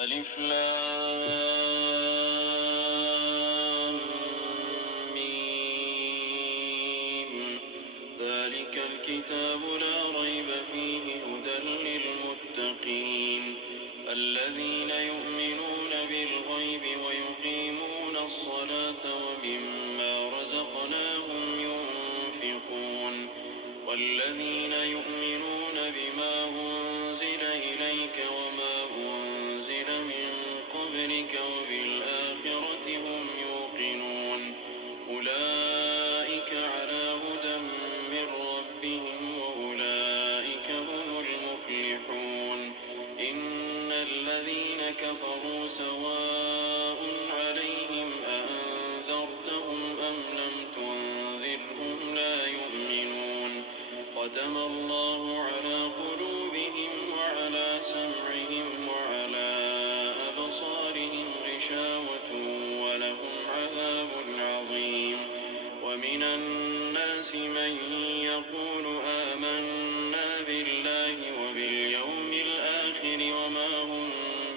ألف لام ميم. ذلك الكتاب لا ريب فيه هدى للمتقين الذين يؤمنون بالغيب ويقيمون الصلاة ومما رزقناهم ينفقون والذين يؤمنون بما أنزل إليك وما أنزل من قبلك وبالآخرة هم يوقنون أولئك على هدى من ربهم وأولئك هم المفلحون إن الذين كفروا سواء عليهم أأنذرتهم أم لم تنذرهم لا يؤمنون ختم الله على قلوبهم وعلى سمعهم وعلى أبصارهم غشاوة ولهم عذاب عظيم ومن الناس من يقول آمنا بالله وباليوم الآخر وما هم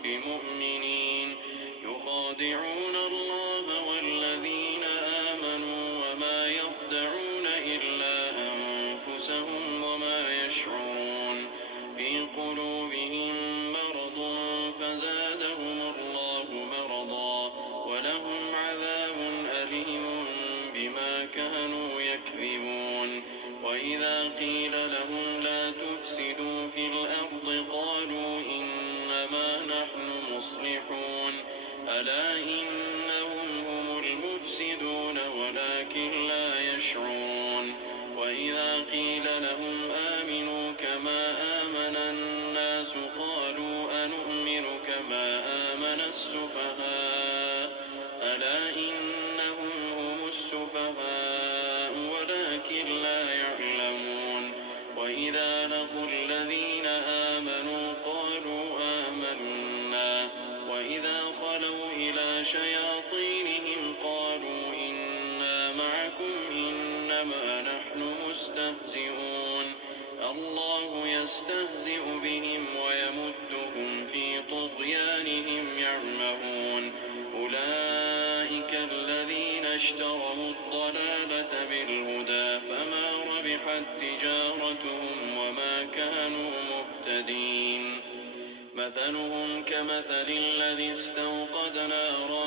بمؤمنين يخادعون الله والذين آمنوا وما يخدعون إلا أنفسهم وما يشعرون في قلوبهم مرض فزادهم الله مرضا ولهم عذاب أليم بما كانوا يكذبون وإذا قيل لهم لا تفسدوا في الأرض قالوا إنما نحن مصلحون ألا إنهم هم المفسدون ولكن لا يشعرون وإذا قيل لهم آمنوا كما آمن الناس قالوا أنؤمن كما آمن السفهاء ألا إنهم هم السفهاء ولكن لا يعلمون وإذا لقوا الذين آمنوا قالوا آمنا وإذا خلوا إلى شياطينهم قالوا إنا معكم إنما نحن مستهزئون الله يستهزئ بهم ويمدهم في طغيانهم يعمهون أولئك الذين اشتروا الضلالة بالهدى فما ربحت تجارتهم وما كانوا مهتدين مثلهم كمثل الذي استوقد نارا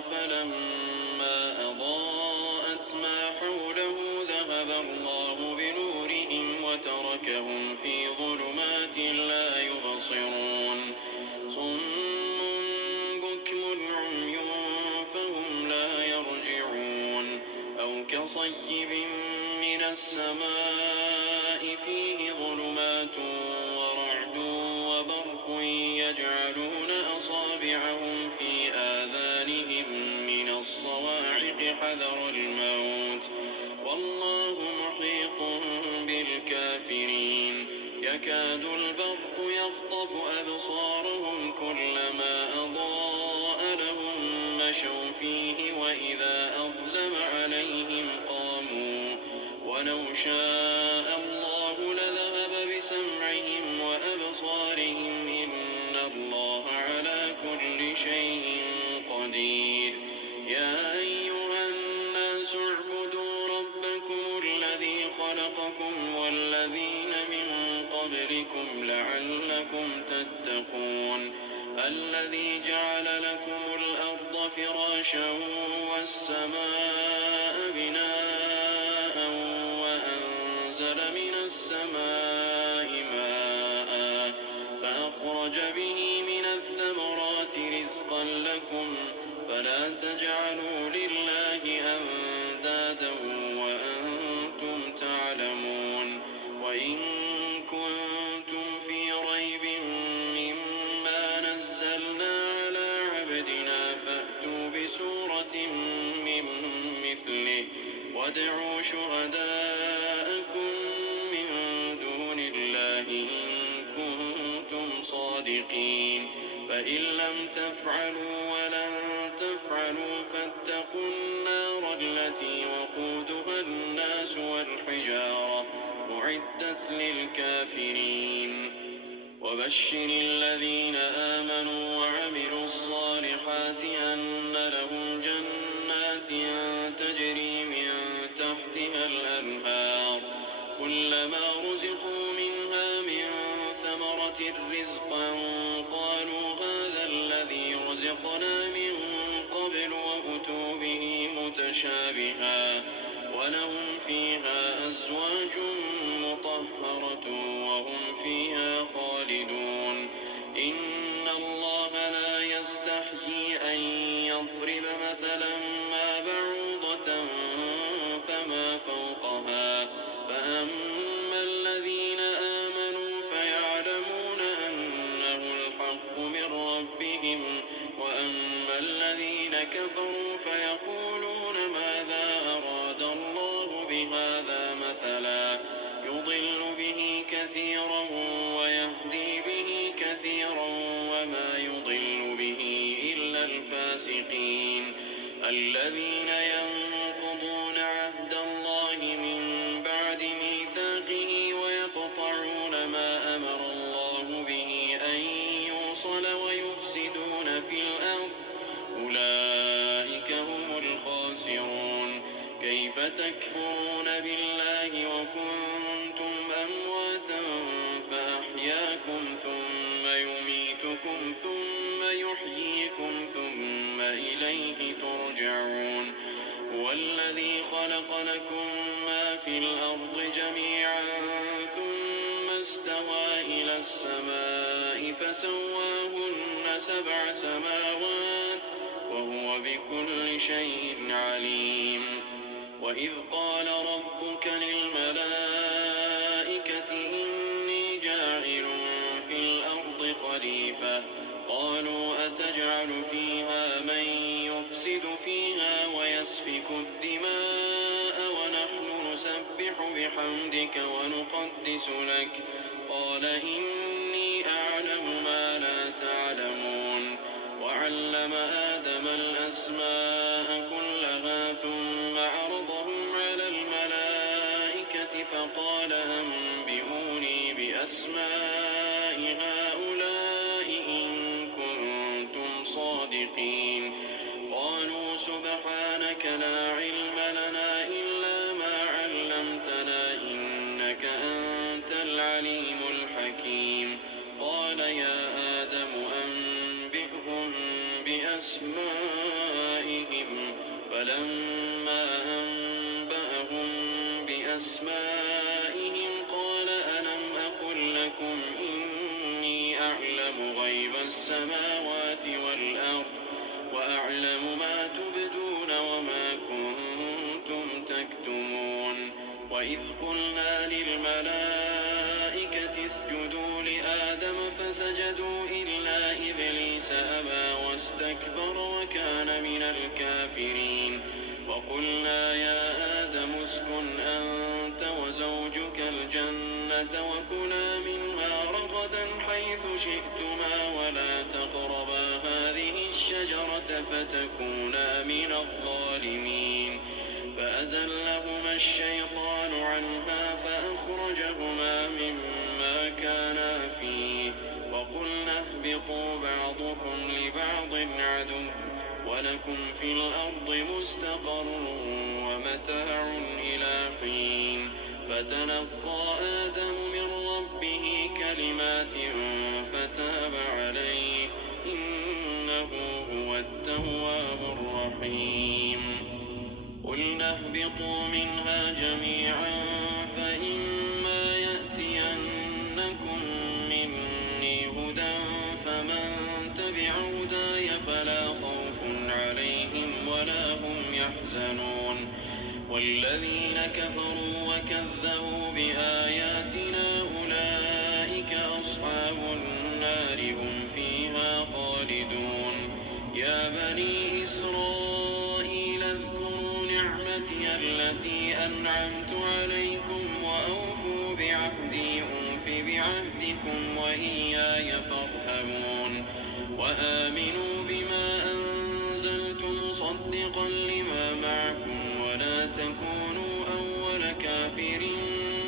فلما أضاءت ما حوله ذهب الله بنورهم وتركهم في ظلمات لا يبصرون صم بكم عمي فهم لا يرجعون أو كصيب من السماء فيه ظلمات ورعد وبرق يجعلون أصابعهم في آذانهم من الصواعق حذر الموت والله محيط بالكافرين يكاد البرق يخطف أبصارهم كلما أضاء لهم مشوا فيه وإذا أظلم عليهم قاموا ولو شاء الله لذهب بسمعهم وأبصارهم إن الله على كل شيء قدير يا أيها الناس اعبدوا ربكم الذي خلقكم والذين من قبلكم لعلكم تتقون الذي جعل لكم الأرض فراشا والسماء بناء وأنزل من السماء ماء فأخرج به من الثمرات رزقا لكم فلا تجعلوا لله أندادا وأنتم تعلمون وإن كنتم في ريب مما نزلنا على عبدنا فأتوا بسورة من مثله وادعوا شهداءكم من دون الله إن كنتم صادقين فإن لم تفعلوا ولن تفعلوا فاتقوا النار التي وقودها الناس والحجارة أعدت للكافرين وبشر الذين آمنوا وعملوا رزقا قالوا هذا الذي رزقنا من قبل وأتوا به متشابها ولهم فيها أزواج مطهرة وهم فيها خالدون إن الله لا يستحيي أن يضرب مثلا ما بعوضة فما فوقها فأما الذين آمنوا فيعلمون أنه الحق من ربهم وأما الذين كفروا فيقولون ماذا أراد الله بهذا مثلا يضل به كثيرا ويهدي به كثيرا وما يضل به إلا الفاسقين الذين ينقضون عهد الله من بعد ميثاقه ويقطعون ما أمر الله به أن يوصل ويفسدون في الأرض أولئك هم الخاسرون كيف تكفرون بالله وكنتم أمواتا فأحياكم ثم يميتكم ثم يحييكم ثم إليه ترجعون هو الذي خلق لكم ما في الأرض جميعا ثم استوى إلى السماء فسواهن 7 سماوات وهو بكل شيء عليم وإذ قال ربك للملائكة إني جاعل في الأرض خليفة قالوا أتجعل فيها من يفسد فيها ويسفك الدماء ونحن نسبح بحمدك ونقدس لك قال إني أعلم ما لا تعلمون وعلم آدم الأسماء كلها ثم عرضهم على الملائكة فقال أنبئوني بأسماء هؤلاء إن كنتم صادقين قالوا سبحانك لا علم لنا إلا ما علمتنا إنك أنت العليم الحكيم قال يا آدم أنبئهم بأسمائهم فلما أنبأهم بأسمائهم قال ألم أقل لكم إني أعلم غيب السماوات والأرض وأعلم ما تبدون وما كنتم تكتمون وإذ قلنا للملائكة اسجدوا لآدم فسجدوا إلا إبليس أبى واستكبر وكان من الكافرين وقلنا يا آدم اسكن أنت وزوجك الجنة وكلا منها رغدا حيث شئتما ولا تقربا هذه الشجرة فتكونا من الظالمين فأزلهما الشيطان عنها فأخرجهما مما كانا فيه وقلنا اهبطوا بعضكم لبعض عدو ولكم في الأرض مستقر ومتاع إلى حين فتلقى آدم من ربه كلمات فتاب عليه إنه هو التواب الرحيم قلنا اهبطوا منها جميعا فإما يأتينكم مني هدى فمن تبع هداي فلا خوف عليهم ولا هم يحزنون والذين كفروا وكذبوا بآياتنا أولئك أصحاب النار هم فيها خالدون يا بني إسرائيل اذكروا نعمتي التي أنعمت عليكم وأوفوا بعهدي أوف بعهدكم وإياي فارهبون وآمنوا بما أنزلت مصدقا لما معكم ولا تكونوا أول كافر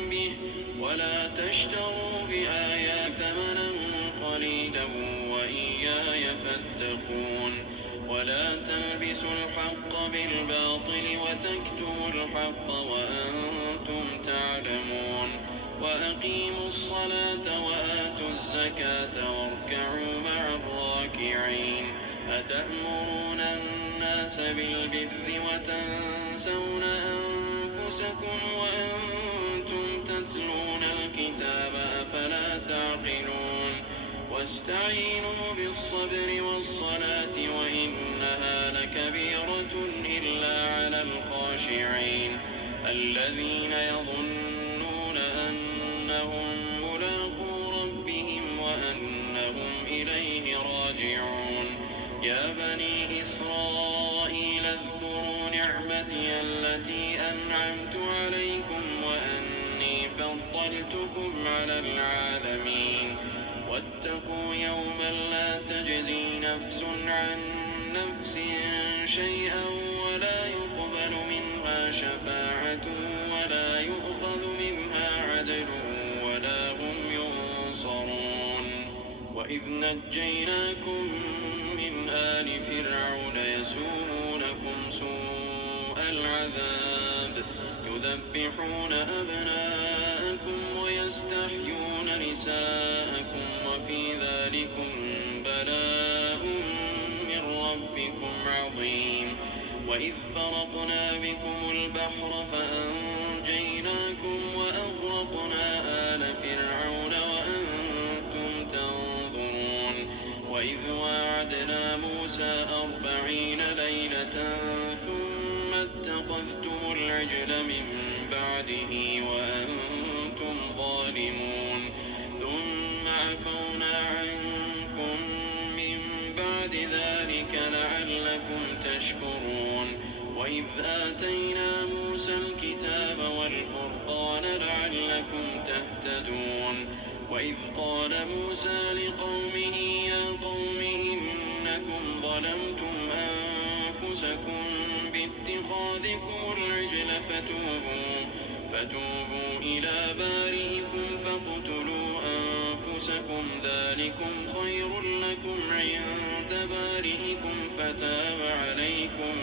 به ولا تشتروا بآيات ثمنا قليلا وإياي فاتقون ولا تلبسوا الحق بالباطل وتكتموا الحق وأنتم تعلمون وأقيموا الصلاة وآتوا الزكاة واركعوا مع الراكعين أتأمرون الناس بالبر وتنسون أنفسكم وأنتم تتلون الكتاب أفلا تعقلون واستعينوا بالصبر والصلاة وإنها لكبيرة إلا على الخاشعين الذين يظنون أنهم ملاقو ربهم وأنهم إليه راجعون يا بني إسرائيل اذكروا نعمتي التي أنعمت عليكم وأني فضلتكم على العالمين واتقوا يوما لا تجزي نفس عن نفس شيئا ولا يقبل منها شفاعة ولا يؤخذ منها عدل ولا هم ينصرون وإذ نجيناكم من آل فرعون يسومونكم سوء العذاب يذبحون أبناءكم ويستحيون نساءكم وفي ذلكم بلاء من ربكم عظيم وإذ فرقنا بكم البحر فأنجيناكم وأغرقنا آل فرعون وأنتم تنظرون وإذ واعدنا موسى 40 ليلة ثم اتخذتم العجل من بعده وأنتم ظالمون ثم عفونا عنكم من بعد ذلك لعلكم تشكرون وإذ آتينا موسى الكتاب والفرقان لعلكم تهتدون وإذ قال موسى لقومه يا قوم إنكم ظلمتم أنفسكم باتخاذكم العجل فتوبوا إلى بارئكم فاقتلوا أنفسكم ذلكم خير لكم عند بارئكم فتاب عليكم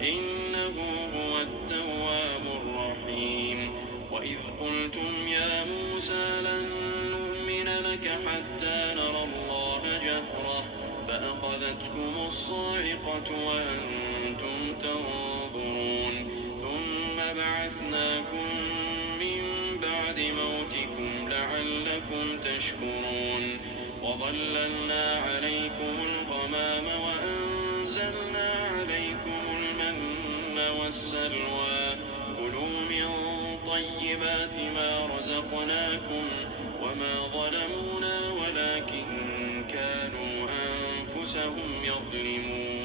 إنه هو التواب الرحيم وإذ قلتم يا موسى لن نؤمن لك حتى نرى الله جهرة فأخذتكم الصاعقة وأنتم تنظرون ثم بعثناكم من بعد موتكم لعلكم تشكرون وظللنا عليكم الغمام وأنزلنا عليكم المن والسلوى كلوا من طيبات ما رزقناكم وما ظلمونا ولكن كانوا أنفسهم يظلمون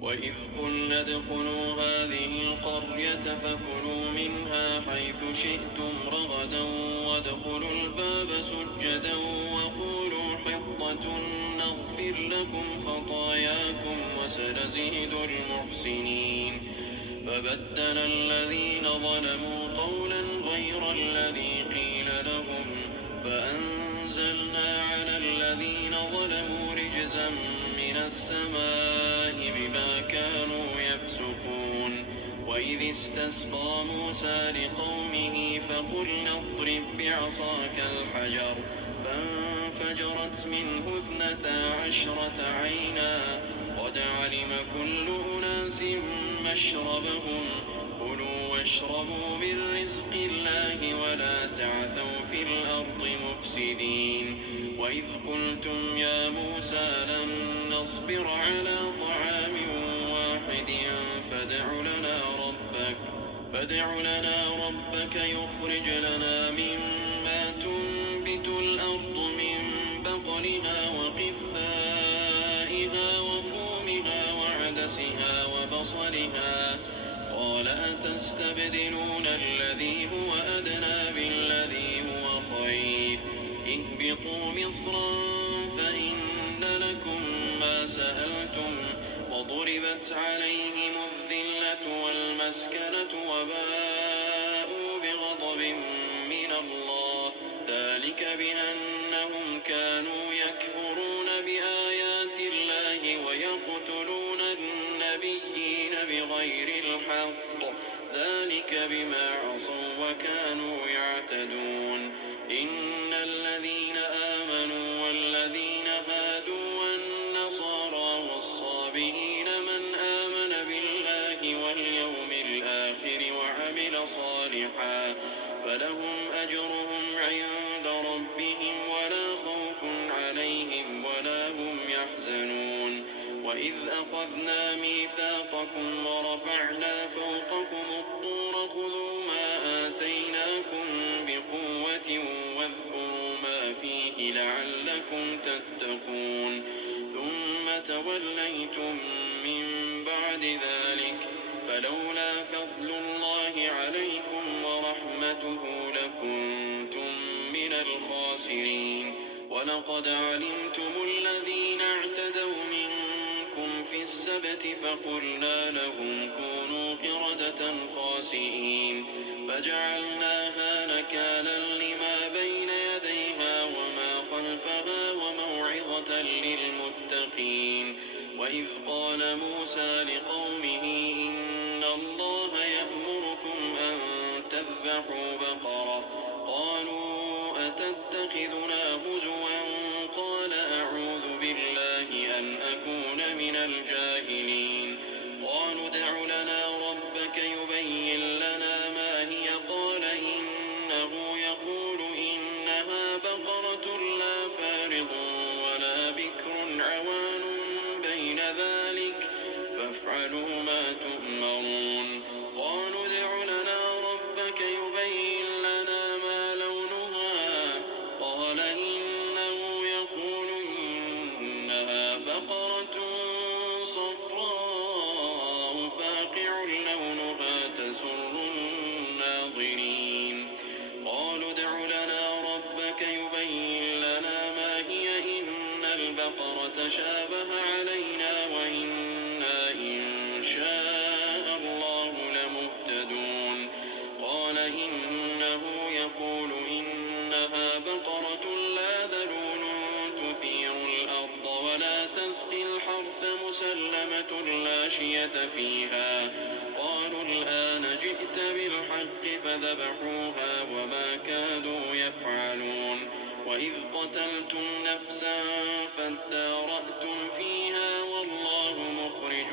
وإذ قلنا ادخلوا هذه القرية فكلوا منها حيث شئتم رغدا وادخلوا الباب سجدا وقولوا حطة نغفر لكم خطاياكم وسنزيد المحسنين فبدل الذين ظلموا قولا غير الذي قيل لهم فأنزلنا على الذين ظلموا رجزا من السماء بما كانوا يفسقون وإذ استسقى موسى لقومه فقلنا اضرب بعصاك الحجر فانفجرت منه 12 عينا قد علم كل أناس مشربهم كلوا واشربوا من رزق الله ولا تعثوا في الأرض مفسدين وإذ قلتم يا موسى لن نصبر على طعام واحد فادع لنا ربك يخرج لنا مما تنبت الأرض من بقلها وقثائها وفومها وعدسها وبصلها قال أتستبدلون الذي هو أدنى بالذي هو خير اهبطوا مصرا فإن لكم ما سألتم وضربت عليهم الذلة والمسكنة وباءوا بغضب من الله ذلك بأنهم كانوا يكفرون بآيات الله ويقتلون النبيين بغير الحق ذلك بما عصوا وكانوا يعتدون إن الذين آمنوا والذين هادوا والنصارى والصابئين من آمن بالله واليوم الآخر وعمل صالحا فلهم أجرهم عند ربهم ولا خوف عليهم ولا هم يحزنون وإذ أخذنا ميثاقكم ورفعنا فوقكم الطور خذوا ما آتيناكم بقوة واذكروا ما فيه لعلكم تتقون ثم توليتم من بعد ذلك فلولا فضل الله عليكم ورحمته لكنتم من الخاسرين ولقد علمتم الذين اعتدوا منكم في السبت فقلنا لهم كونوا قردة خاسئين فجعلناها نكالا لما بين يديها وما خلفها وموعظة للمتقين وإذ قال موسى لقومه إن الله يأمركم أن تذبحوا بقرة قالوا أتتخذنا هزوا قال أعوذ بالله أن أكون من الجاهلين قالوا ادع لنا ربك يبين لنا ما هي قال إنه يقول إنها بقرة لا فارض ولا بكر عوان بين ذلك فافعلوا ما تؤمرون قالوا ادع لنا ربك يبين لنا ما لونها قال إنه يقول إنها بقرة صفراء فاقع لونها تسر الناظرين قالوا ادع لنا ربك يبين لنا ما هي إن البقرة شابه علينا وإنا إن شاء الله لمهتدون قال إنه يقول إنها بقرة لا ذلول تثير الأرض ولا تسقي الحرث مسلمة لا شية فيها قالوا الآن جئت بالحق فذبحوها وما كادوا يفعلون وإذ قتلتم نفسا فادارأتم فيها والله مخرج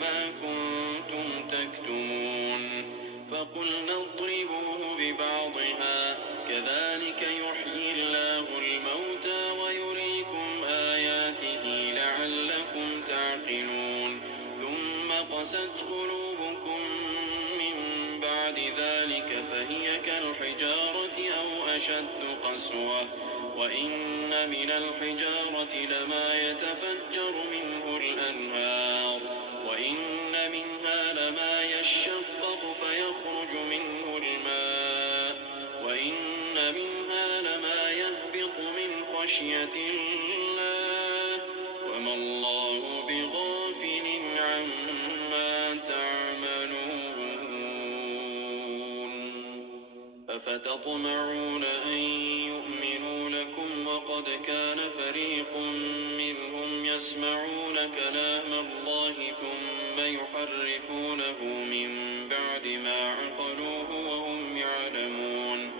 ما كنتم تكتمون فقلنا اضربوه ببعضها كذلك يحيي الله الموتى ويريكم آياته لعلكم تعقلون ثم قست قلوبكم من بعد ذلك فهي كالحجارة أو أشد قسوة وإن من الحجارة لما يتفجر منه الأنهار وإن منها لما يشقق فيخرج منه الماء وإن منها لما يهبط من خشية الله وما الله بغافل عما تعملون أفتطمعون أن يؤمنوا لكم وقد كان فريق منهم يسمعون كلام الله ثم يحرفونه من بعد ما عقلوه وهم يعلمون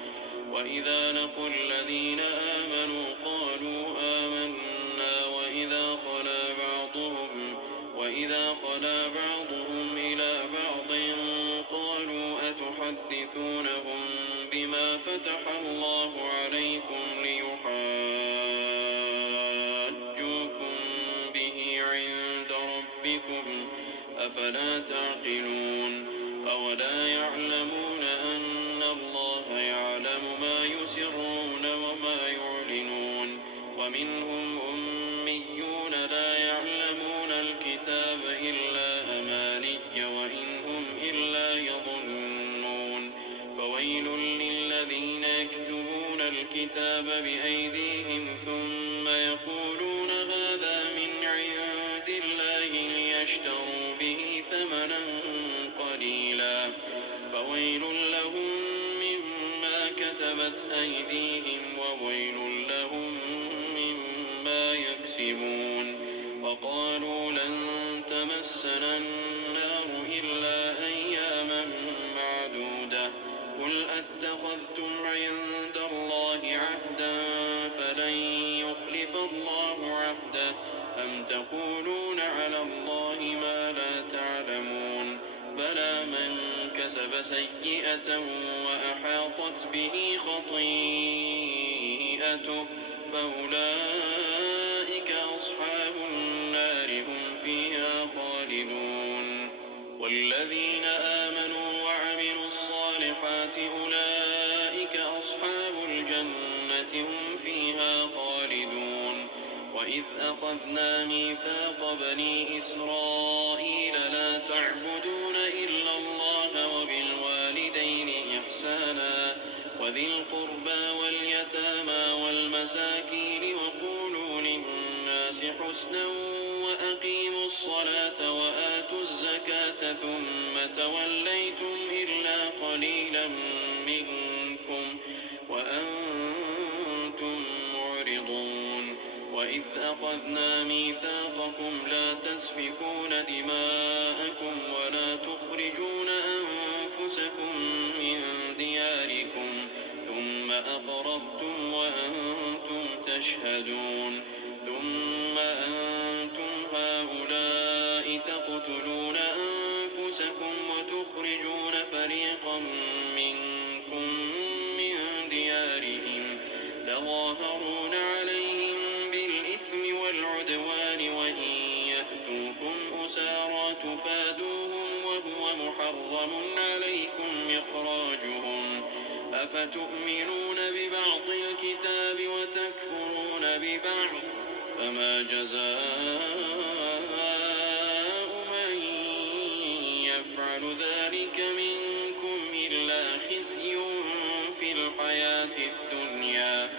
وإذا لقوا الذين آمنوا قالوا آمنا وإذا خلا بعضهم إلى بعض قالوا أتحدثونهم بما فتح الله عليكم ليحاجوكم به عند ربكم أفلا تعقلون أولا يعلمون أن الله يعلم ما يسرون وما يعلنون ومنهم أميون لا يعلمون الكتاب إلا أماني وإن هم إلا يظنون فويل للذين يكتبون الكتاب بأيديهم ثم يقولون هذا من عند الله ليشتروا به ثمنا قليلا فويل لهم مما كتبت أيديهم وويل لهم مما يكسبون وقالوا لن تمسنا النار إلا أياما الله عهده أم تقولون على الله ما لا تعلمون بلى من كسب سيئة وأحاطت به خطيئته فأولئك أصحاب النار هم فيها خالدون والذين آمنوا وعملوا الصالحات أولئك أصحاب الجنة هم فيها خالدون وإذ أخذنا ميثاق بني إسرائيل لا تعبدون إلا الله وبالوالدين إحسانا وذي القربى واليتامى والمساكين وقولوا للناس حسنا وأقيموا الصلاة وآتوا الزكاة ثم توليتم إلا قليلا منكم وأنتم معرضون وإذ أخذنا ميثاقكم لا تسفكون دماءكم ولا تخرجون أنفسكم من دياركم ثم أقررتم وأنتم تشهدون ثم أنتم هؤلاء تقتلون أنفسكم وتخرجون فريقا منكم من ديارهم تظاهرون عليهم بالإثم والعدوان وإن يأتوكم أسارى تفادوهم وهو محرم عليكم إخراجهم أفتؤمنون ببعض الكتاب وتكفرون ببعض فما جزاء من يفعل ذلك منكم إلا خزي في الحياة الدنيا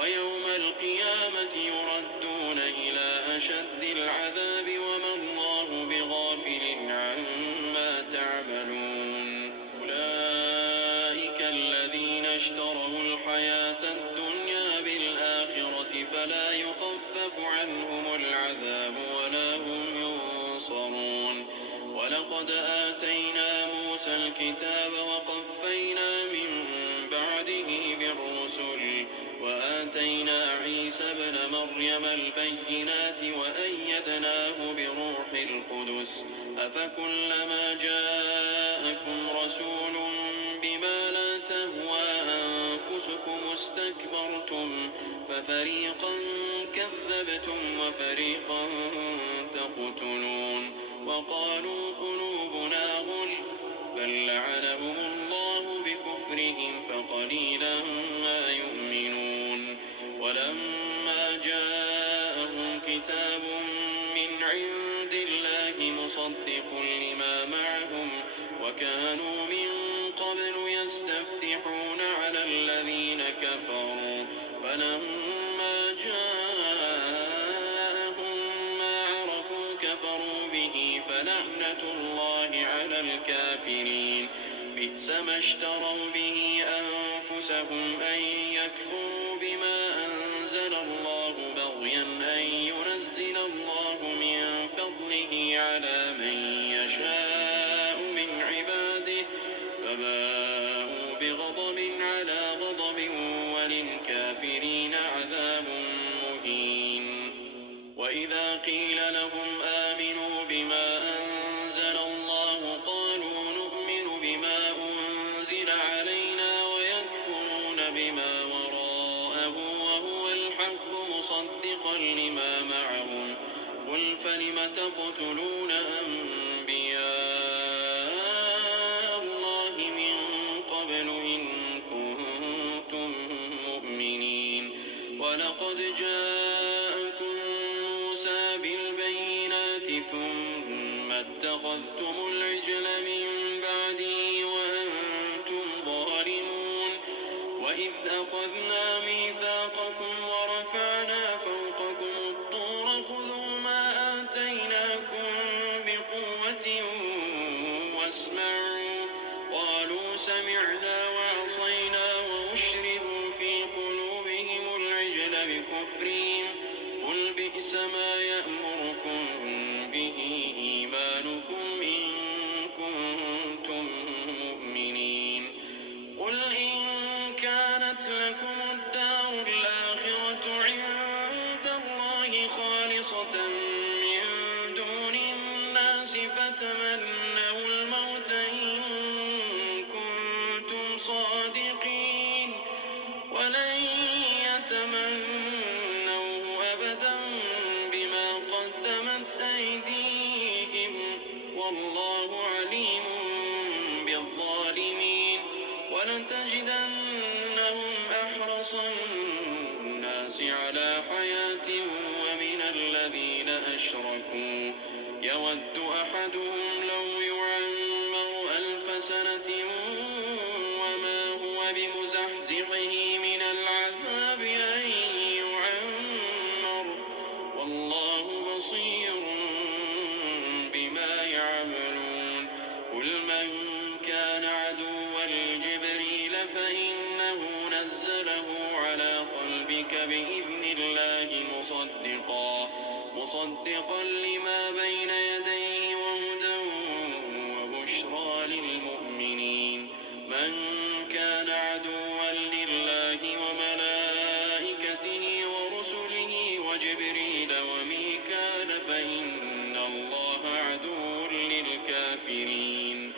ويوم القيامة يردون إلى أشد العذاب وما الله بغافل عما تعملون أولئك الذين اشتروا الحياة الدنيا بالآخرة فلا يخفف عنهم العذاب ولا هم ينصرون ولقد آتينا موسى الكتاب وقفينا من بعده بالرسل وآتينا عيسى ابن مريم البينات وأيدناه بروح القدس أفكلما جاءكم رسول بما لا تهوى أنفسكم استكبرتم ففريقا كذبتم وفريقا تقتلون وقالوا قلوبنا غلف بل لعنهم الله بكفرهم فقليلا ما يؤمنون ولما جاءهم كتاب من عند الله مصدق لما معهم وكانوا من قبل يستفتحون على الذين كفروا فلما جاءهم ما عرفوا كفروا به فلعنة الله على الكافرين بئس ما اشتروا به أنفسهم أن يكفروا بما أنزل الله بغيا أن ينزل الله من فضله على من يشاء من عباده فباءوا بغضب على غضب وللكافرين عذاب مهين وإذا قيل لهم آمنوا بما أنزل الله قالوا نؤمن بما أنزل علينا ويكفرون بما وراءه وهو الحق مصدقا لما معهم قل فلم تقتلون أنبياء الله من قبل إن كنتم مؤمنين ولقد جاءكم موسى بالبينات ثم اتخذتم العجل من بعده وأنتم ظالمون وإذ أخذنا ميثاقكم ورفعنا فوقكم الطور خذوا ما آتيناكم بقوة واسمعوا قالوا سمعنا وعصينا وأشربوا في قلوبهم العجل بكفرهم قل بئس ما يأمركم به إيمانكم إن كنتم مؤمنين قل إن كانت لكم فريضة من دون الناس فتمنوا الموت إن كنتم صادقين ولن يتمنوه أبدا بما قدمت أيديهم والله عليم بالظالمين ولتجدنهم أحرص الناس على حياة ومن الذين أشركوا يود أحدهم لو يعمر 1000 سنة وما هو بمزحزحه من العذاب أن يعمر والله بصير بما يعملون قل من كان عدوا لجبريل فإنه نزله على قلبك بإذن الله مصدقا لما بين يديه وهدى وبشرى للمؤمنين من كان عدوا لله وملائكته ورسله وجبريل وميكال فإن الله عدو للكافرين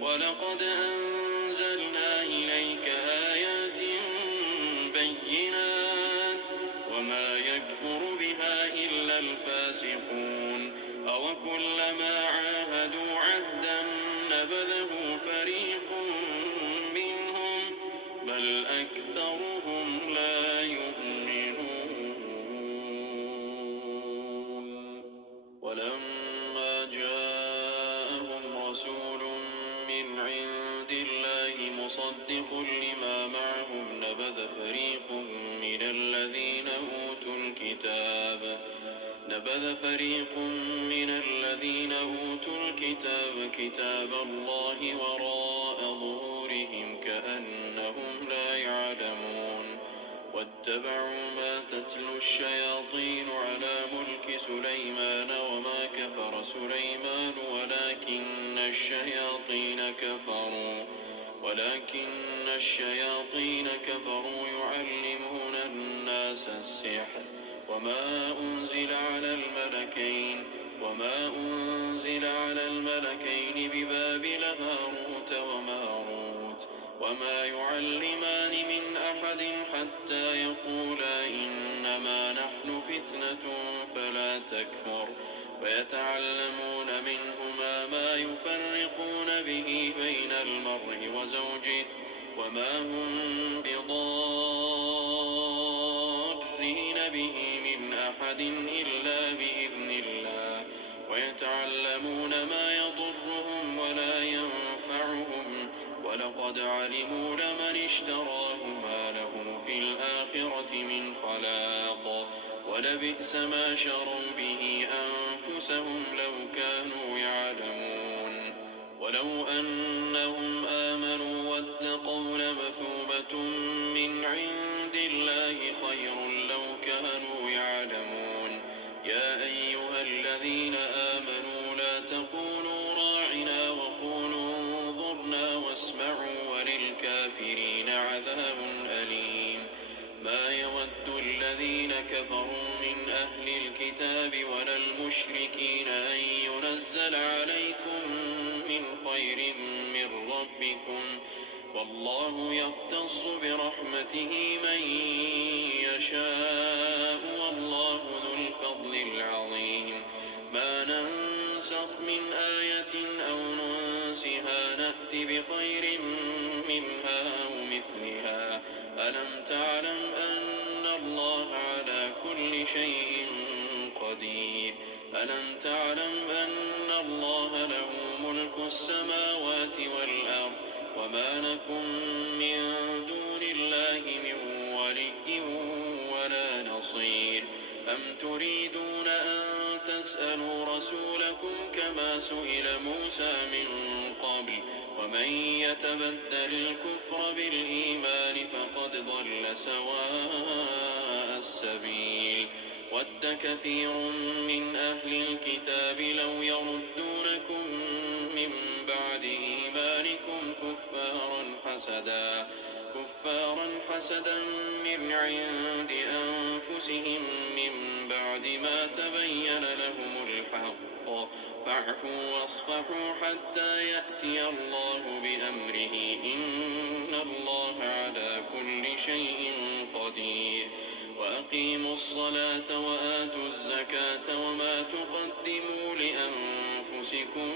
ولقد أنزلنا إليك آيات بينات وما يكفر بها إلا الفاسقون أوكلما عاهدوا عهدا نبذه فريق منهم بل أكثرهم لا يؤمنون ولما جاءهم رسول من عند الله مصدق لما معهم نبذ فريق من الذين أوتوا الكتاب كتاب الله وراء ظهورهم كأنهم لا يعلمون واتبعوا ما تتلو الشياطين على ملك سليمان وما كفر سليمان ولكن الشياطين كفروا يعلمون الناس السحر وما أنزل على الملكين ببابل هاروت وماروت وما يعلمان من أحد حتى يقولا إنما نحن فتنة فلا تكفر فيتعلمون منهما ما يفرقون به بين المرء وزوجه وما هم بضارين به من أحد إلا بإذن الله ويتعلمون ما يضرهم ولا ينفعهم ولقد علموا لمن اشتراه ما له في الآخرة من خلاق ولبئس ما شروا به أنفسهم لو كانوا يعلمون ولو أنهم آمنوا واتقوا لمثوبة من عند الله خير لو كانوا يعلمون يا أيها الذين آمنوا لا تقولوا راعنا وقولوا انظرنا واسمعوا وللكافرين عذاب أليم ما يود الذين كفروا من أهل الكتاب ولا المشركين أن ينزل عليكم من خير من ربكم والله يختص برحمته من يشاء والله ذو الفضل العظيم ما ننسخ من آية أو ننسها نأت بخير منها أو مثلها ألم تعلم أن الله على كل شيء قدير ألم تعلم أن الله له ملك السماوات والأرض وما لكم من دون الله من ولي ولا نصير أم تريدون أن تسألوا رسولكم كما سئل موسى من قبل ومن يتبدل الكفر بالإيمان فقد ضل سواء السبيل ود كثير من أهل الكتاب لو يردونكم من بعد إيمانكم كفارا حسدا من عند أنفسهم من بعد بعد ما تبين لهم الحق فاعفوا واصفحوا حتى يأتي الله بأمره إن الله على كل شيء قدير وأقيموا الصلاة وآتوا الزكاة وما تقدموا لأنفسكم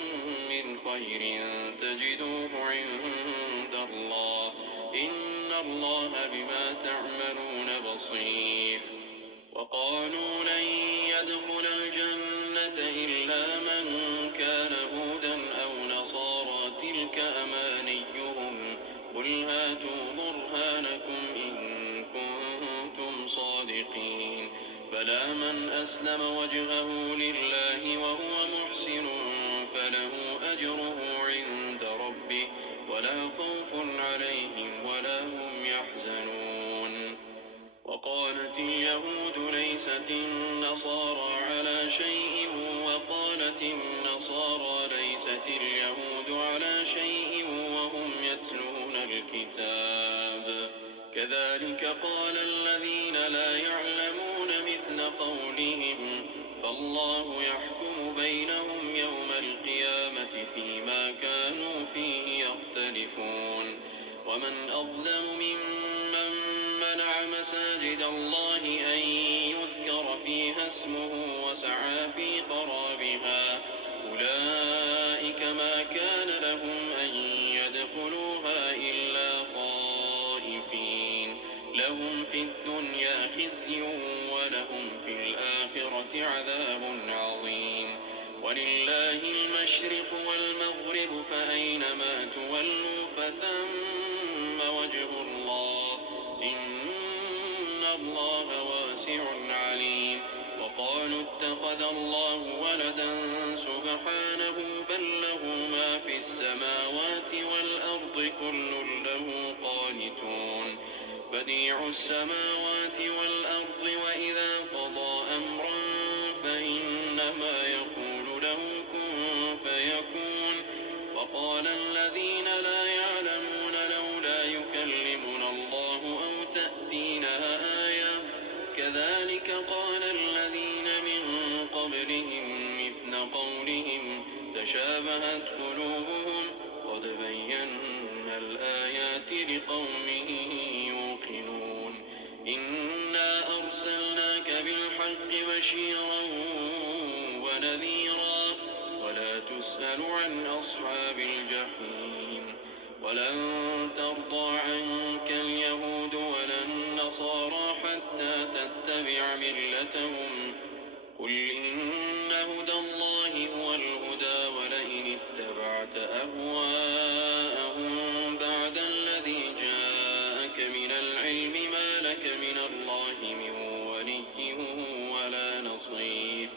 من خير تجدوه عند الله إن الله بما تعملون بصير وقالوا لن يدخل الجنة إلا من كان هودا أو نصارى تلك أمانيهم قل هاتوا برهانكم إن كنتم صادقين بلى من أسلم وجهه لله وهو محسن فله أجره عند ربه ولا خوف عليهم ولا هم يحزنون وقالت اليهود ليست النصارى على شيء وقالت النصارى ليست اليهود على شيء وهم يتلون الكتاب كذلك قال الذين لا يعلمون مثل قولهم فالله يحكم بينهم يوم القيامة فيما كانوا فيه يختلفون ومن أظلم ممن منع مساجد الله أن يذكر فيها اسمه وسعى في خرابها أولئك ما كان لهم أن يدخلوها إلا خائفين لهم في الدنيا خزي ولهم في الآخرة عذاب عظيم ولله المشرق والمغرب فأينما تولوا فثم وجه الله إن الله واسع عليم وقالوا اتخذ الله ولدا سبحانه بل له ما في السماوات والأرض كل له قانتون بديع السماوات والأرض وإذا قضى أمرا فإنما يقول له كن فيكون وقال الذين لا يعلمون لولا يكلمنا الله أو تأتينا آية كذلك قال الذين من قبلهم مثل قولهم تشابهت قلوبهم قد بينا الآيات لقوم يوقنون إنا أرسلناك بالحق بشيرا ونذيرا ولا تسأل عن أصحاب الجحيم ولن ترضى عنك اليهود ولا النصارى حتى تتبع ملتهم قل إن هدى الله هو الهدى ولئن اتبعت أهواءهم بعد الذي جاءك من العلم ما لك من الله من ولي ولا نصير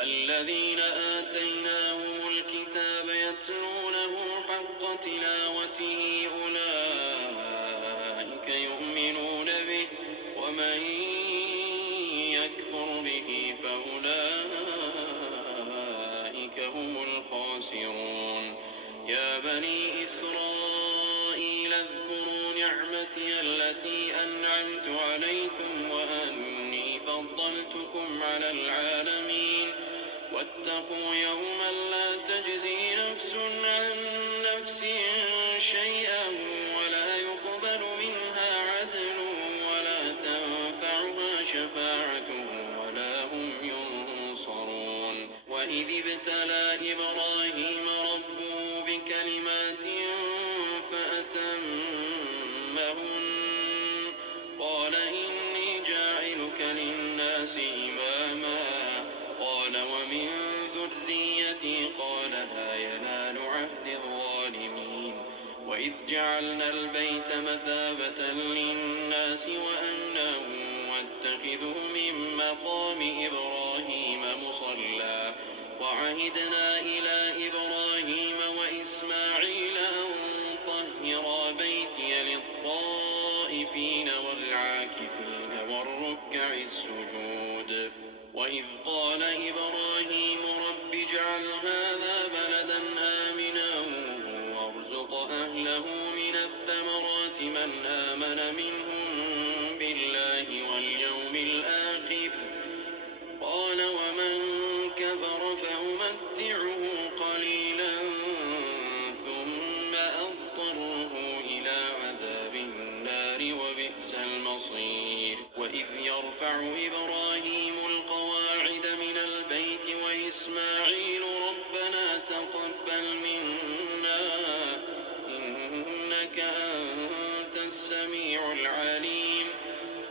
الذين آتيناهم الكتاب يتلونه حق تلاوته أولئك يؤمنون به ومن يكفر به فأولئك هم الخاسرون يا بني إسرائيل اذكروا نعمتي التي أنعمت عليكم وأني فضلتكم على العالمين واتقوا يوما لا تجزي نفس عن نفس شيئا ولا يقبل منها عدل ولا تنفعها شفاعة ولا هم ينصرون وإذ ابتلى إبراهيم ربه بكلمات فأتمهن قال إني جاعلك للناس إماما قال ومن ذريتي قال لا ينال عهد الظالمين وإذ جعلنا البيت مثابة للناس وأمنا واتخذوا من مقام إبراهيم مصلى وعهدنا إلى إبراهيم وإسماعيل أن طهرا بيتي للطائفين والعاكفين والركع السجود وإذ قال إبراهيم رب اجعل هذا بلدا آمنا وارزق أهله من الثمرات من آمن منهم بالله واليوم الآخر قال أمتعه قليلا ثم أضطره إلى عذاب النار وبئس المصير. وإذ يرفع إبراهيم القواعد من البيت وإسماعيل ربنا تقبل منا إنك أنت السميع العليم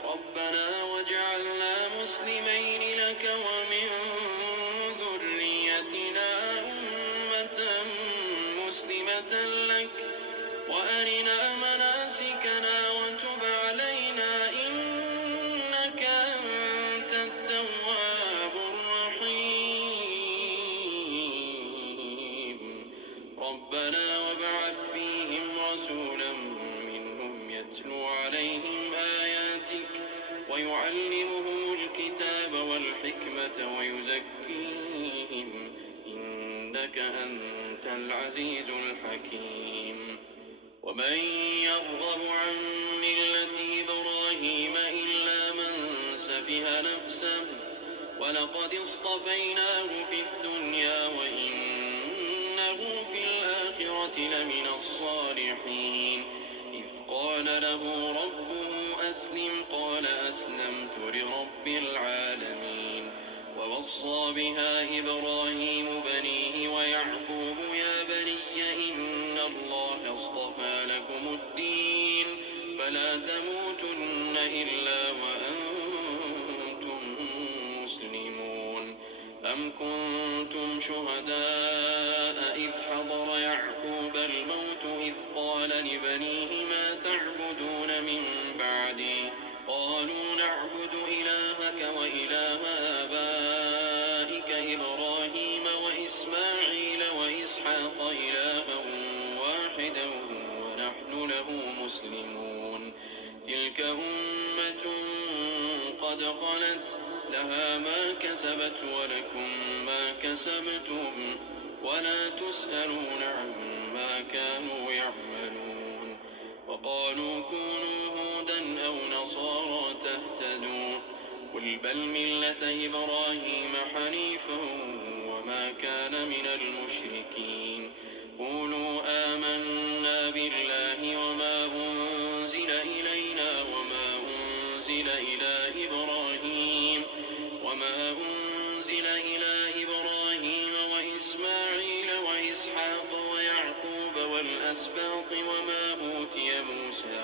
ربنا واجعلنا مسلمين لك ومن ذريتنا أمة مسلمة لك وأرنا مناسكنا وتب علينا إنك أنت التواب الرحيم ربنا وابعث فيهم رسولا منهم يتلو عليهم آياتك ويعلمهم الكتاب والحكمة ويزكيهم إنك أنت العزيز الحكيم. ومن يرغب عن ملة إبراهيم إلا من سفه نفسه ولقد اصطفيناه في الدنيا وإنه في الآخرة لمن الصالحين. إذ قال له ربه أسلم قال أسلمت لرب العالمين. ووصى بها إبراهيم بنيه ويعقوب يا بني إن الله اصطفى لكم الدين فلا تموتن إلا وأنتم مسلمون. أم كنتم شهداء إذ حضر يعقوب الموت إذ قال لبنيه ما تعبدون من بعدي قالوا نعبد إلهك وإله آبائك إبراهيم وإسماعيل وإسحاق إلها واحدا ونحن له مسلمون. تلك أمة قد خلت لها ما كسبت ولكم ما كسبتم ولا تسألون عما كانوا يعملون. وقالوا كونوا هودا أو نصارى تهتدوا قل بل ملة إبراهيم حنيفا وما كان من المشركين. قولوا آمنا بالله وما أنزل إلينا وما أنزل إلى إبراهيم وإسماعيل وإسحاق ويعقوب والأسباط وما أوتي موسى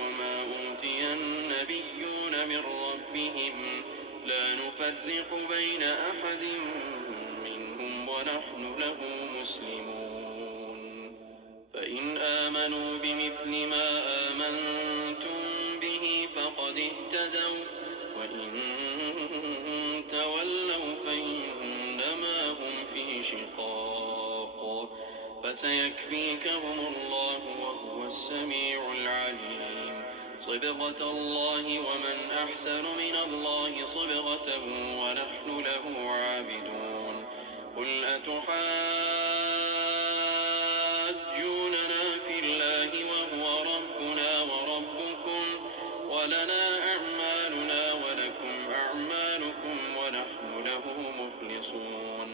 وما أوتي النبيون من ربهم لا نفرق بين أحد منهم ونحن له مسلمون. فإن آمنوا بمثل ما آمنتم به فقد اهتدوا وإن تولوا فإنما هم في شقاق فسيكفيكهم الله وهو السميع العليم. صبغة الله ومن أحسن من الله صبغة ونحن له عابدون. قل أتحاجوننا في الله وهو ربنا وربكم ولنا أعمالنا ولكم أعمالكم ونحن له مخلصون.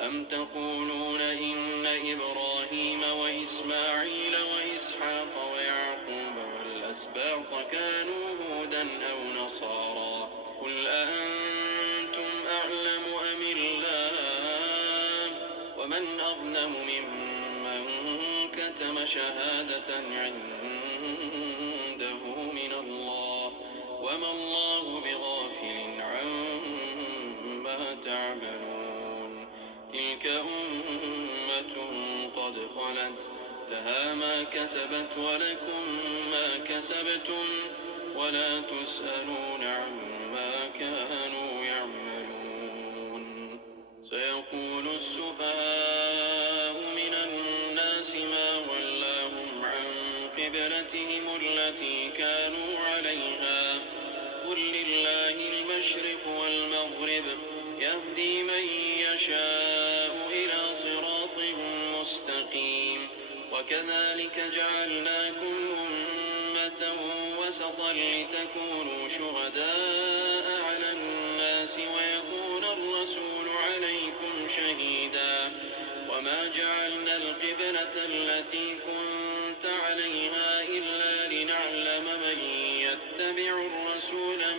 أم تقولون إن إبراهيم وإسماعيل وإسحاق ويعقوب والأسباط كانوا هودا أو نصارى قل أأنتم أعلم أم الله ومن أظلم ممن كتم شهادة عنده من الله وما الله بغافل عما تعملون. تلك أمة قد خلت لها ما كسبت ولكم ما كسبتم ولا تسألون عما كانوا يعملون. سيقول السفهاء من الناس ما ولاهم عن قبلتهم التي كانوا عليها قل لله المشرق والمغرب يهدي من يشاء إلى صراط مستقيم. وكذلك جعلناكم أمة وسطا لتكونوا شهداء على الناس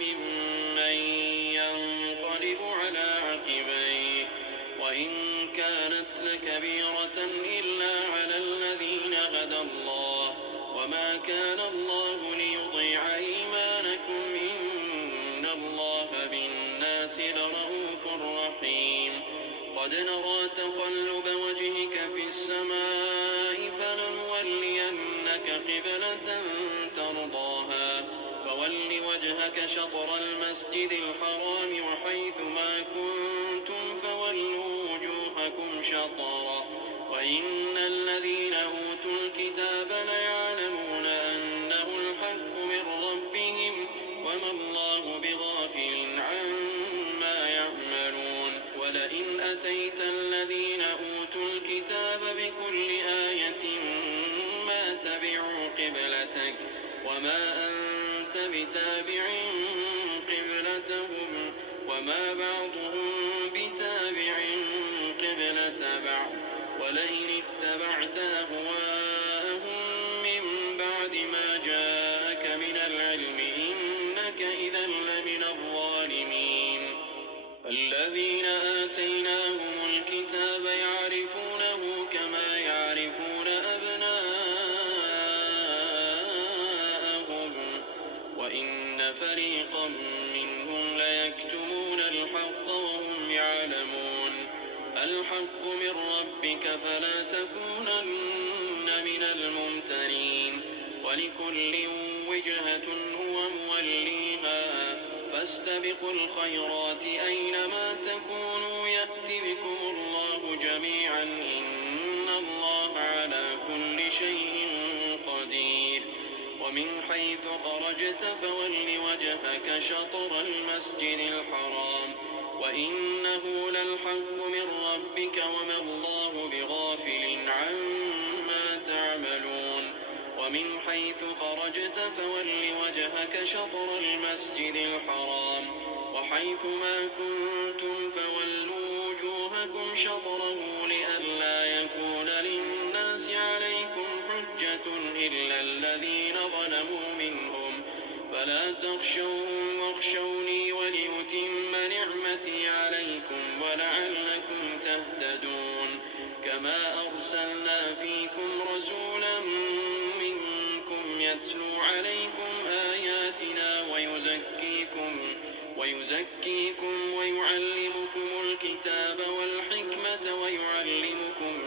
ممن ينقلب على عقبيه وإن كانت لكبيرة إلا على الذين هدى الله وما كان الله ليضيع إيمانكم إن الله بالناس لرءوف رحيم قد نرى تقلب وجهك في السماء فلنولينك قبلة ترضاها فول وجهك شطر المسجد الحرام وحيث ما كنتم فولوا وجوهكم شطره وإن الذين أوتوا الكتاب ليعلمون أنه الحق من ربهم وما الله بغافل عما يعملون ولئن أتيت الذين أوتوا الكتاب بكل آية ما تبعوا قبلتك وما أنت بتابع قبلتهم وما بعضهم بتابع قبلة بعض ولئن اتبعت أهواءهم من بعد ما جاءك من العلم إنك إذا لمن الظالمين الذين آتيناهم الكتاب يعرفونه كما يعرفون أبناءهم وإن فريقا منهم ليكتمون الحق وهم يعلمون الحق من ربك فلا تكونن من الممترين ولكل وجهة هو موليها فاستبقوا الخيرات أينما تكونوا يأت بكم الله جميعا إن الله على كل شيء قدير ومن حيث خرجت فول وجهك شطر المسجد الحرام وإنه للحق من ربك وما الله بغافل عما تعملون ومن حيث خرجت فول وجهك شطر المسجد الحرام وحيث ما كنتم فولوا وجوهكم شطره لئلا يكون للناس عليكم حجة إلا الذين ظلموا منهم فلا تخشوهم واخشوني ولأتم نعمتي عليكم ولعلكم تهتدون كما أرسلنا فيكم رسولا منكم يتلو عليكم آياتنا ويزكيكم ويعلمكم الكتاب والحكمة ويعلمكم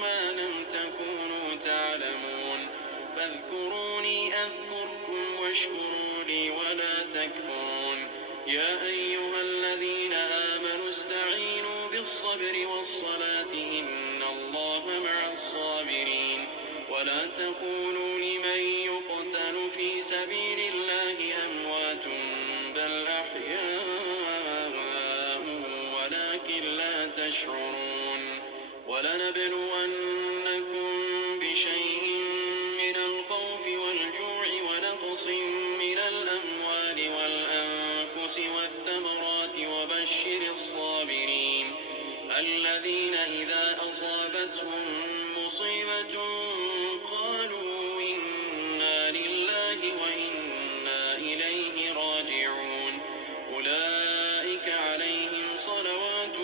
ما لم تكونوا تعلمون فاذكروني أذكركم واشكروا لي ولا تكفرون يا أيها الذين آمنوا استعينوا بالصبر والصلاة إن الله مع الصابرين ولا تقولوا لمن يقتل في سبيل الله أموات بل أحياء ولكن لا تشعرون ولنبلونكم بشيء من الخوف والجوع ونقص من الأموال والأنفس والثمرات وبشر الصابرين الذين إذا أصابتهم مصيبة قالوا إنا لله وإنا إليه راجعون أولئك عليهم صلوات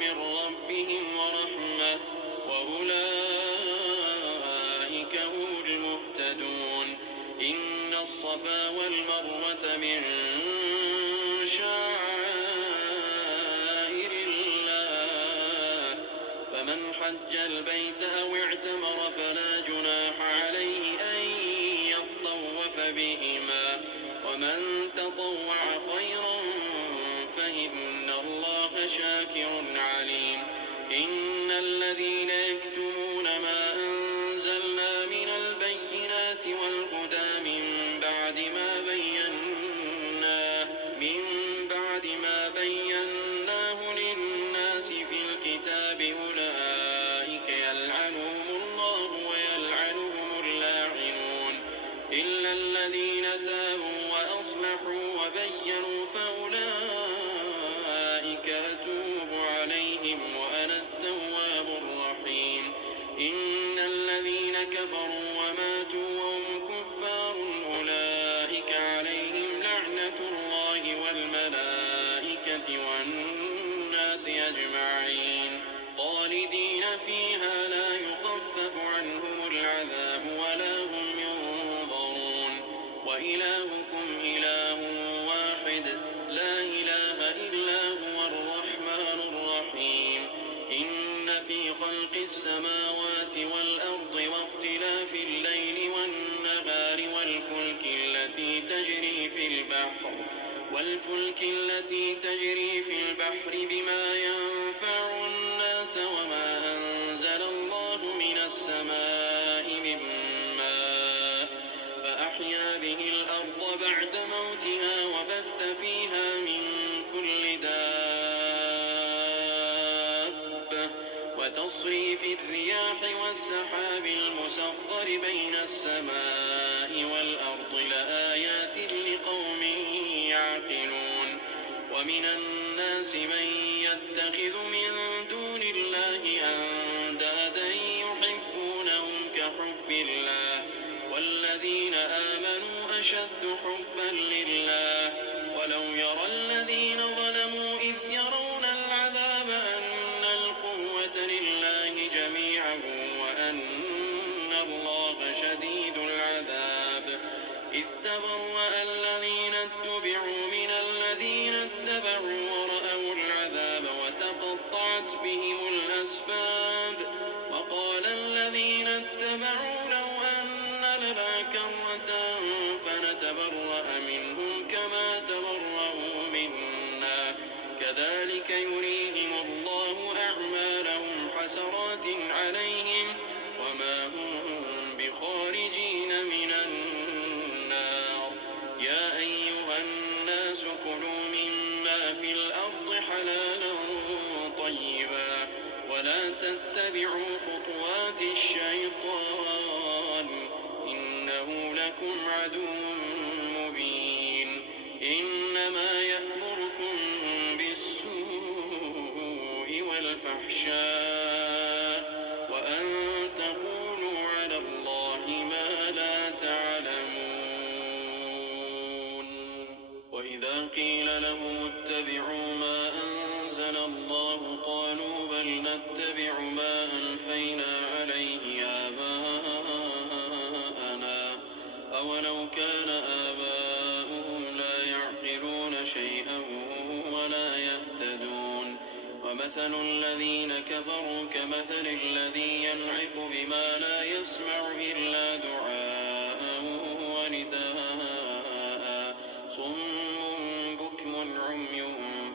من ربهم ورحمة وأولئك هم المهتدون إن الصفا والمروة من شعائر الله فمن حج البيت أو اعتمر فلا جناح عليه أن يطوف بهما ومن تطوع خيرا فإن الله شاكر عليم إن الذين يكتمون ما أنزلنا من البينات والهدى من بعد ما بيناه للناس في الكتاب أولئك يلعنهم الله ويلعنهم اللاعنون إلا الذين تابوا وأصلحوا وبينوا فأولئك أتوب عليهم وأنا التواب الرحيم إن الذين كفروا وماتوا وهم كفار أولئك عليهم لعنة والملائكة والناس أجمعين خالدين فيها لا يخفف عنهم العذاب ولا هم ينظرون وإلهكم إله واحد لا إله إلا هو الرحمن الرحيم إن في خلق السماوات والأرض واختلاف الليل والنهار والفلك التي تجري في البحر بما ينفع الناس وما أنزل الله من السماء من ماء فأحيا به الأرض بعد موتها وبث فيها من كل دابة وتصريف الرياح والسحاب المسخر بين السماء والأرض لآيات لقوم يعقلون ومن الناس من يتخذ من دون الله أندادا يحبونهم كحب الله والذين آمنوا أشد حبا لله ولو يرى الذين ظلموا إذ يرون العذاب أن القوة لله جميعا وأن الله شديد العذاب إذ تبرأ الذين اتبعوا من الذين اتبعوا ورأوا العذاب وتقطعت بهم الأسباب وقال الذين اتبعوا لو أن لنا كرة فنتبرأ منهم كما تبرأوا منا كذلك يريهم الله أعمالهم حسرات عليهم وما هم بخارجين من النار يا أيها الناس كلوا مما في الأرض حلالا طيبا ولا تتبعوا خطوات الشيطان إنه لكم عدو مبين إنما يأمركم بالسوء والفحشاء وأن تقولوا على الله ما لا تعلمون وإذا قيل لهم اتبعوا ما أنزل الله قالوا بل نتبع ما ألفينا عليه آباءنا أولو كان آباؤهم لا يعقلون شيئا ولا يهتدون ومثل الذين كفروا كمثل الذي ينعق بما لا يسمع إلا دعاء ونداء صم بكم عمي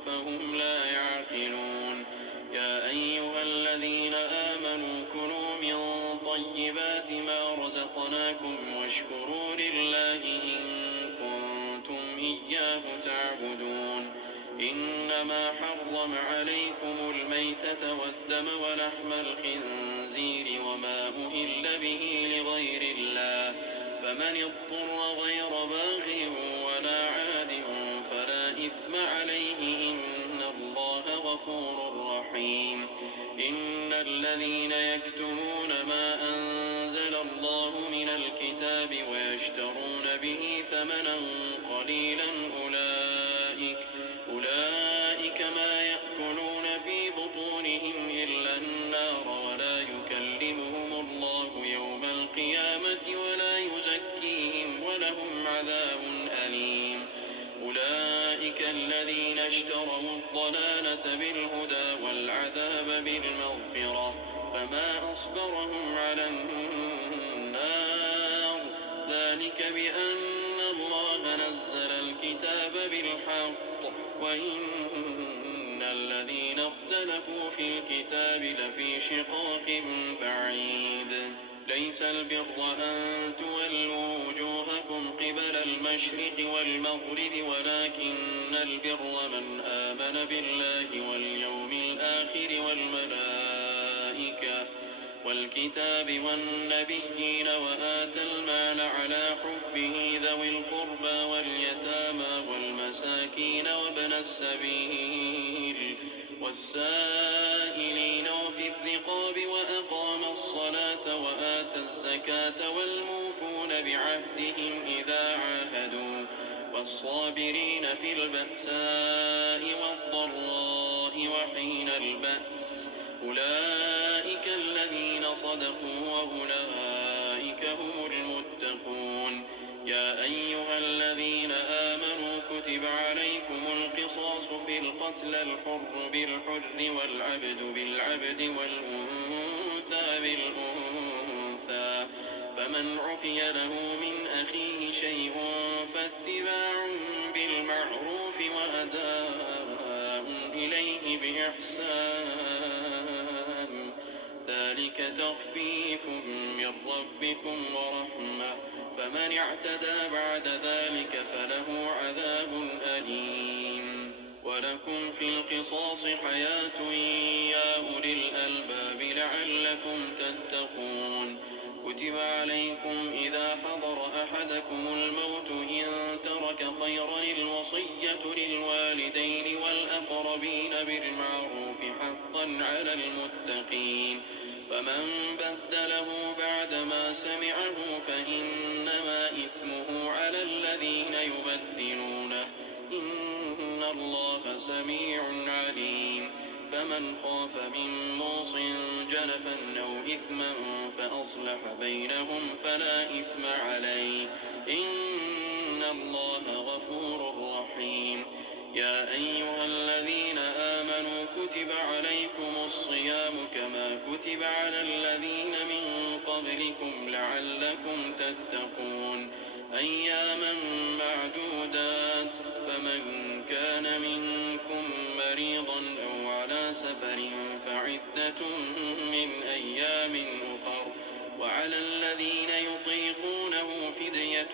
فهم لا يعقلون يا أيها الذين آمنوا كلوا من طيبات ما رزقناكم واشكروا لله إن كنتم إياه تعبدون إنما حرم عليكم الميتة والدم ولحم الخنزير وما أهل به لغير الله فمن اضطر غير باغ ولا عاد فلا إثم عليه إن الله غفور رحيم إن الذين يكتمون ما أنزل الله من الكتاب ويشترون به ثمنا قليلا أولئك ما يأكلون في بطونهم إلا النار ولا يكلمهم الله يوم القيامة ولا يزكيهم ولهم عذاب أليم أولئك الذين اشتروا الضلالة بالهدى والعذاب بالمغفرة فما أصبرهم على النار ذلك بأن الله نزل الكتاب بالحق وإن الذين اختلفوا في الكتاب لفي شقاق بعيد ليس البر أن تولوا وجوهكم قبل المشرق والمغرب ولكن البر من آمن بالله واليوم الآخر والملائكة والكتاب والنبيين وآتى المال على حبه ذوي القربى واليتامى والمساكين وابن السبيل والسائلين وفي الرقاب وأقام الصلاة وآتى الزكاة والموفون بعهدهم إذا عاهدوا والصابرين في البأساء والضراء وحين البأس أولئك الذين صدقوا وأولئك هم المتقون. يا أيها الذين آمنوا كتب عليكم القصاص في القتلى الحر بالحر والعبد بالعبد والأنثى بالأنثى فمن عفي له من أخيه شيء فاتباع بالمعروف وأداء إليه بإحسان ذلك تخفيف من ربكم ورحمة فمن اعتدى بعد ذلك فله عذاب أليم. ولكم في القصاص حياة يا أولي الألباب لعلكم تتقون. كتب عليكم إذا حضر أحدكم الموت إن ترك خيرا الوصية للوالدين والأقربين بالمعروف حقا على المتقين. فمن بدله بعدما سمعه فإنما إثمه على الذين يبدلونه إن الله سميع عليم. فمن خاف من موص جنفا أو إثما فأصلح بينهم فلا إثم عليه إن الله غفور رحيم. يا أيها الذين آمنوا كتب عليكم الصيام كما كتب على الذين من قبلكم لعلكم تتقون أياما معدودات. فمن كان منكم مريضا أو على سفر فعدة من أيام أخر وعلى الذين يطيقونه فدية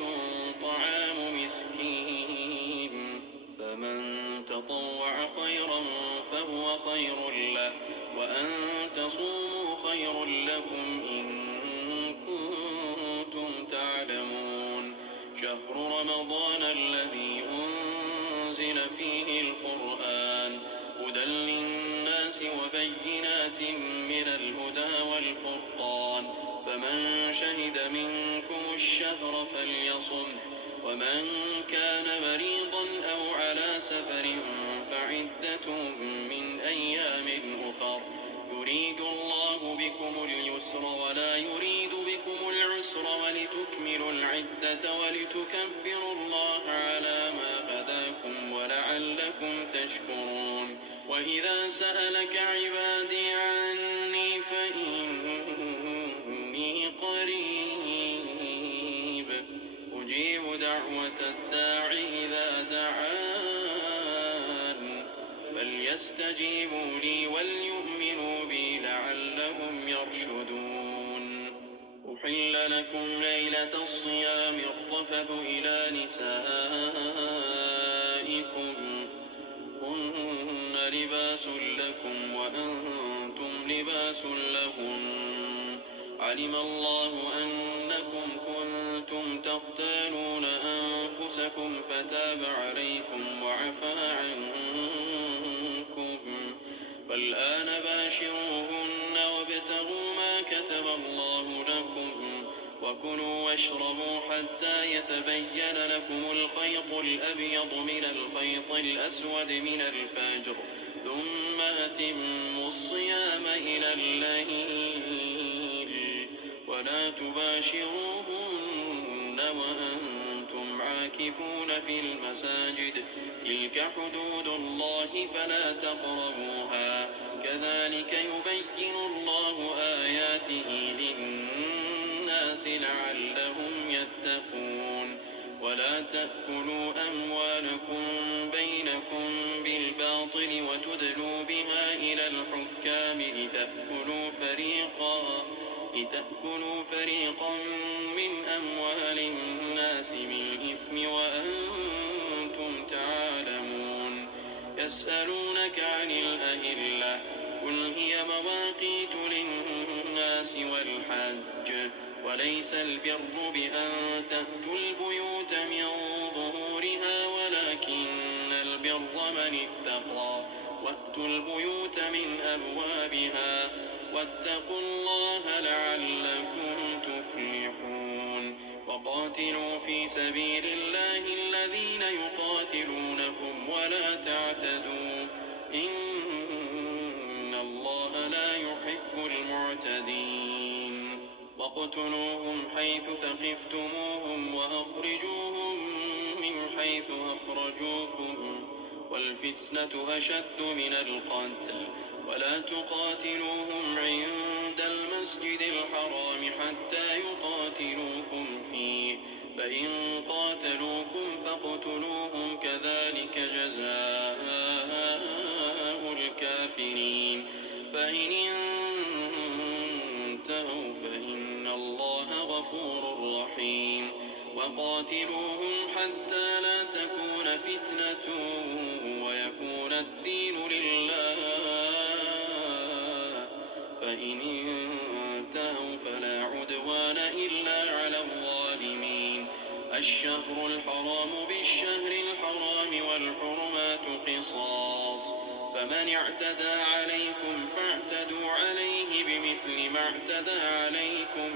طعام مسكين فمن تطوع خيرا فهو خير له وأن تصوموا خير لكم إن كنتم تعلمون. شهر رمضان الذي أنزل فيه القرآن هدى للناس وبينات من الهدى والفرقان فمن شهد منكم الشهر فليصمه ومن كان مريضا أو على سفر فعدة من أيام أخر يريد الله بكم اليسر ولا يريد بكم العسر ولتكملوا العدة ولتكبروا الله على ما هداكم ولعلكم تشكرون. وإذا سألك عبادي عني فإني قريب أجيب دعوة الداع إذا دعان فليستجيبوا لي وليؤمنوا بي لعلهم يرشدون. أحل لكم ليلة الصيام الرفث إلى نسائكم هن لباس لكم وأنتم لباس لهن علم الله أنكم كنتم تختانون أنفسكم فتاب عليكم وعفى عنكم فالآن باشروهن وابتغوا ما كتب الله لكم وكلوا واشربوا حتى يتبين لكم الخيط الأبيض من الخيط الأسود من الفجر ثم أتموا الصيام إلى الليل ولا تباشروهن وأنتم عاكفون في المساجد تلك حدود الله فلا تقربوها كذلك يبين الله آياته للناس لعلهم يتقون. ولا تأكلوا أموالكم بينكم بالباطل وتدلوا بها إلى الحكام لتأكلوا فريقا من أموال الناس بالإثم وأنتم تعلمون. يسألونك عن الأهلة قل هي مواقيت للناس والحج وليس البر بأن تأتوا البيوت من ظهورها ولكن البر من اتقى وأتوا البيوت من أبوابها واتقوا الله لعلكم تفلحون. وقاتلوا في سبيل الله الذين يقاتلونكم ولا تعتدوا إن الله لا يحب المعتدين واقتلوهم حيث ثقفتموهم وأخرجوهم من حيث أخرجوكم والفتنة أشد من القتل ولا تقاتلوهم عند المسجد الحرام حتى يقاتلوكم فيه فإن قاتلوكم فاقتلوهم كذلك جزاء الكافرين فإن انتهوا فإن الله غفور رحيم وقاتلوهم حتى لا تكون فتنة ويكون الدين لله فإن انتهوا فلا عدوان إلا على الظالمين الشهر الحرام بالشهر الحرام والحرمات قصاص فمن اعتدى عليكم فاعتدوا عليه بمثل ما اعتدى عليكم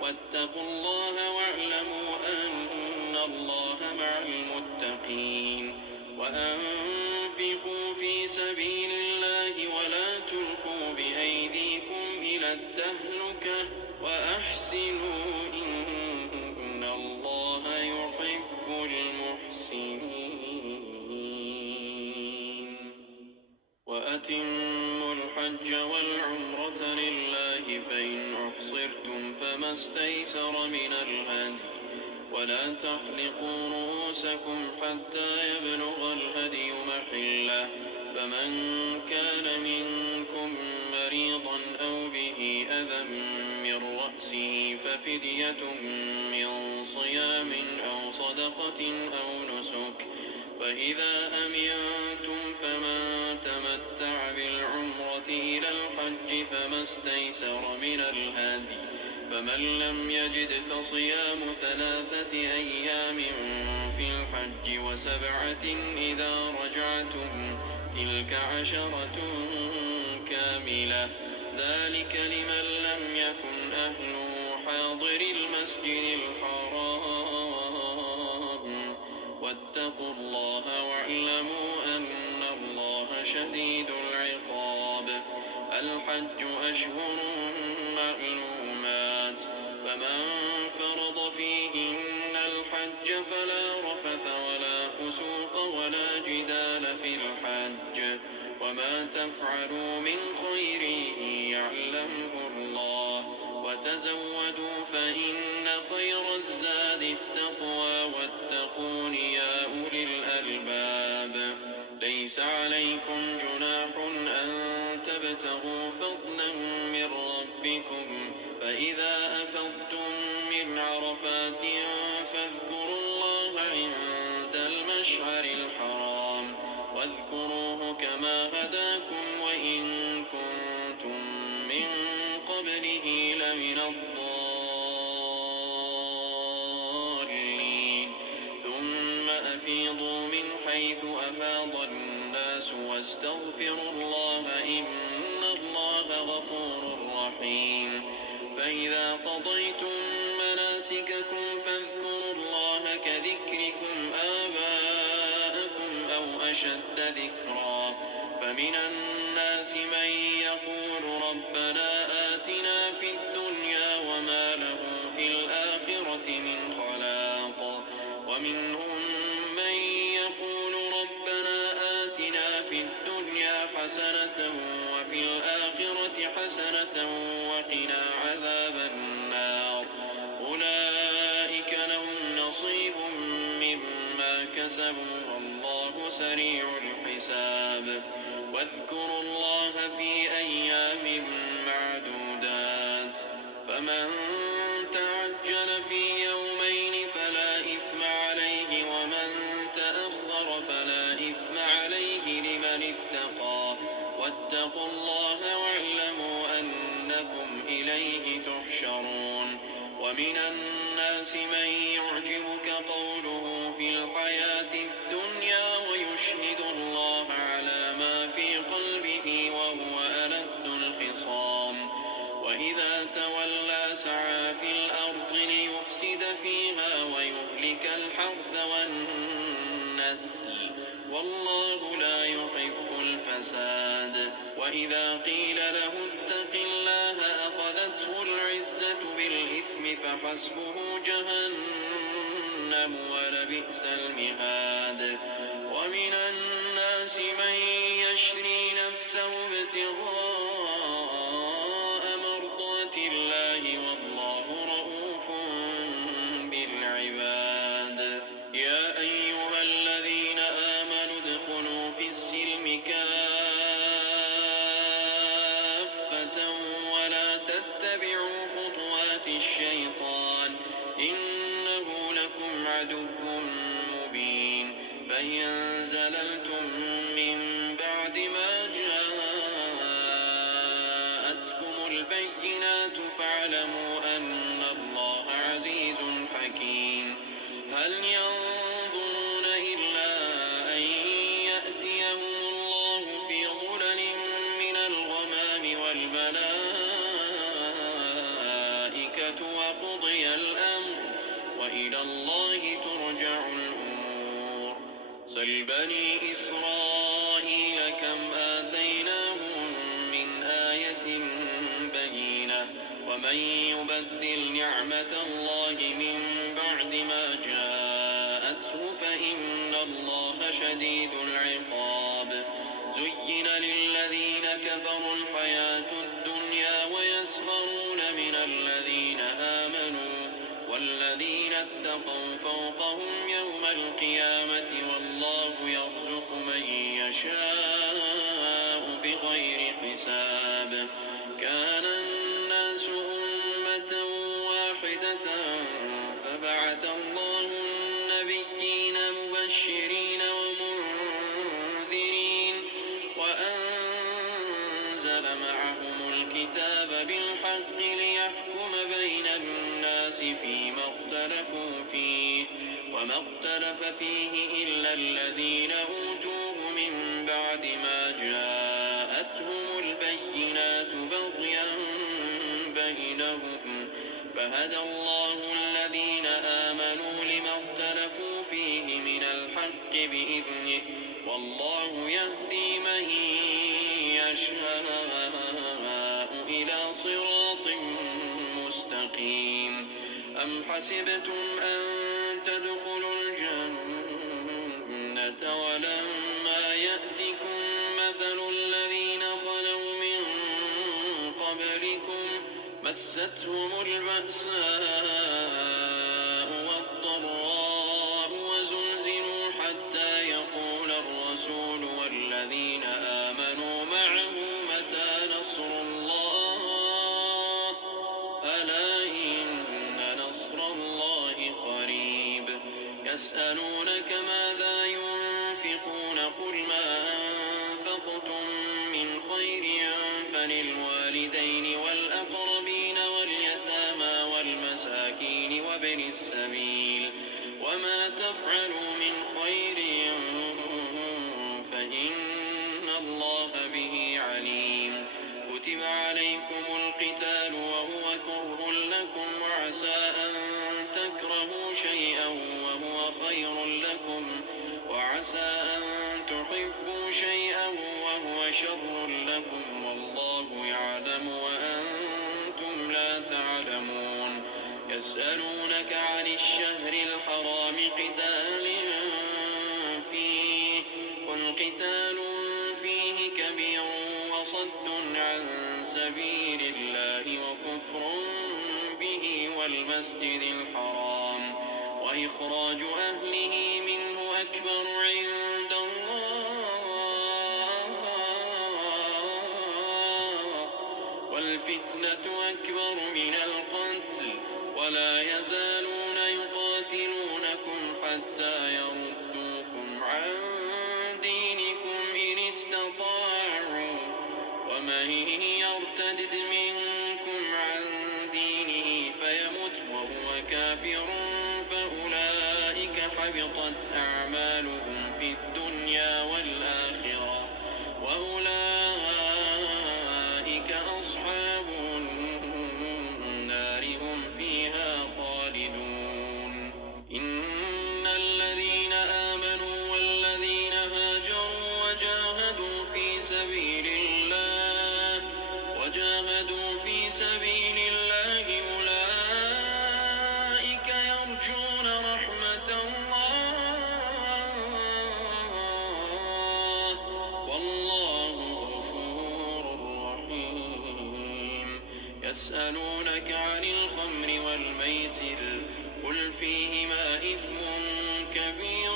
واتقوا الله واعلموا أن الله مع المتقين وأنفقوا في سبيل الله ولا تلقوا بأيديكم إلى التهلكة وأحسنوا إن الله يحب المحسنين وأتموا الحج والعمرة لله فإن أحصرتم فما استيسر من الهدي ولا تحلقوا رؤوسكم حتى يبلغ الهدي محله فمن كان منكم مريضا أو به أذى من رأسه ففدية من صيام أو صدقة أو نسك فإذا أمنتم فمن تمتع بالعمرة إلى الحج فما استيسر من الهدي فمن لم يجد فصيام 3 أيام في الحج و7 إذا رجعتم تلك 10 كاملة ذلك لمن لم يكن أهله حاضر المسجد الحرام واتقوا الله واعلموا أن الله شديد العقاب الحج أشهر معلومات فمن فرض فيهن الحج فلا رفث ولا فسوق ولا جدال في الحج وما تفعلوا من خير يعلمه الله وتزودوا فإن خير الزاد التقوى واتقون يا أولي الألباب ليس عليكم جناح أن تبتغوا فضلا من ربكم فإذا أفضتم من عرفات فاذكروا الله عند المشعر الحرام واذكروه كما هداكم وإن كنتم من قبله لمن الضالين ثم أفيضوا من حيث أفاض الناس واستغفروا الله إن الله غفور رحيم فإذا قضيتم مناسككم فاذكروا الله كذكركم آباءكم أو أشد ذكرا فمن الناس من يقول ربنا آتنا في الدنيا وما له في الآخرة من خلاق ومنهم من يقول ربنا آتنا في الدنيا حسنة وفي الآخرة حسنة وقنا عذاب النار أولئك لهم نصيب مما كسبوا والله سريع الحساب واذكروا الله في أيام معدودات فمن تعجل في يومين فلا إثم عليه ومن تأخر فلا إثم عليه لمن اتقى واتقوا الله واعلموا أنكم إليه تحشرون ومن الناس من يعجبك قوله في الحياة الدنيا ويشهد الله على ما في قلبه وهو ألد الخصام وإذا تولى سعى في الأرض ليفسد فيها والله لا يحب الفساد. وإذا قيل له اتق الله أخذته العزة بالإثم فحسبه جهنم ولبئس المهاد. ومن الناس من يشري نفسه ابتغاء مرضات الله والله رءوف بالعباد. يا أيها الذين آمنوا ادخلوا في السلم كافة ولا تتبعوا خطوات الشيطان إنه لكم عدو مبين. فإن زللتم من بعد ما جاءتكم البينات فاعلموا أن الله عزيز حكيم. هل ينظرون إلا أن يأتيهم الله في ظلل من الغمام والملائكة وقضي الأمر وإلى الله ترجع الأمور. سل بني إسرائيل كم آتيناهم من آية بينة ومن يبدل نعمة الله من بعد ما جاءته فإن الله شديد العقاب. زين للذين كفروا الحياة الدنيا ويسخرون من الذين آمنوا والذين اتقوا فوقهم يوم القيامة والله يرزق من يشاء بغير حساب. كان الناس أمة واحدة فبعث الله النبيين مبشرين ومنذرين وأنزل معهم الكتاب بالحق ليحكم بين الناس فيما اختلفوا فيه وما اختلف فيه إلا الذين أوتوه من بعد ما جاءتهم البينات بغيا بينهم فهدى الله الذين آمنوا لما اختلفوا فيه من الحق بإذنه والله يهدي من يشاء إلى صراط مستقيم. أم حسبتم أن تدخلوا الجنة ولما يأتكم مثل الذين خلوا من قبلكم مستهم البأساء والضراء وزلزلوا حتى يقول الرسول والذين آمنوا معه متى نصر الله ألا إن نصر الله قريب. يسألونك ماذا ينفقون قل ما أنفقتم من خير فللوالدين والأقربين واليتامى والمساكين وابن السبيل وما تفعلوا من خير فإن الله به عليم. كتب عليكم القتال وهو كره لكم وعسى أن تكرهوا شيئا وهو خير لكم وعسى أن تحبوا شيئا وهو شر لكم والله يعلم وأنتم لا تعلمون. يسألونك عن الشهر الحرام قتال فيه قل قتال فيه كبير وصد عن سبيل الله وكفر به والمسجد الحرام وإخراج أهله منه أكبر عند الله والفتنة أكبر من القتل ولا يزالون يقاتلونكم حتى يردوكم عن دينكم إن استطاعوا ومن يرتد منكم عن دينه فيمت وهو كافر فأولئك حبطت أعمالهم في الدنيا والآخرة وأولئك أصحاب النار هم فيها خالدون. إن الذين آمنوا والذين هادوا ويسألونك عن الخمر والميسر قل فيهما إثم كبير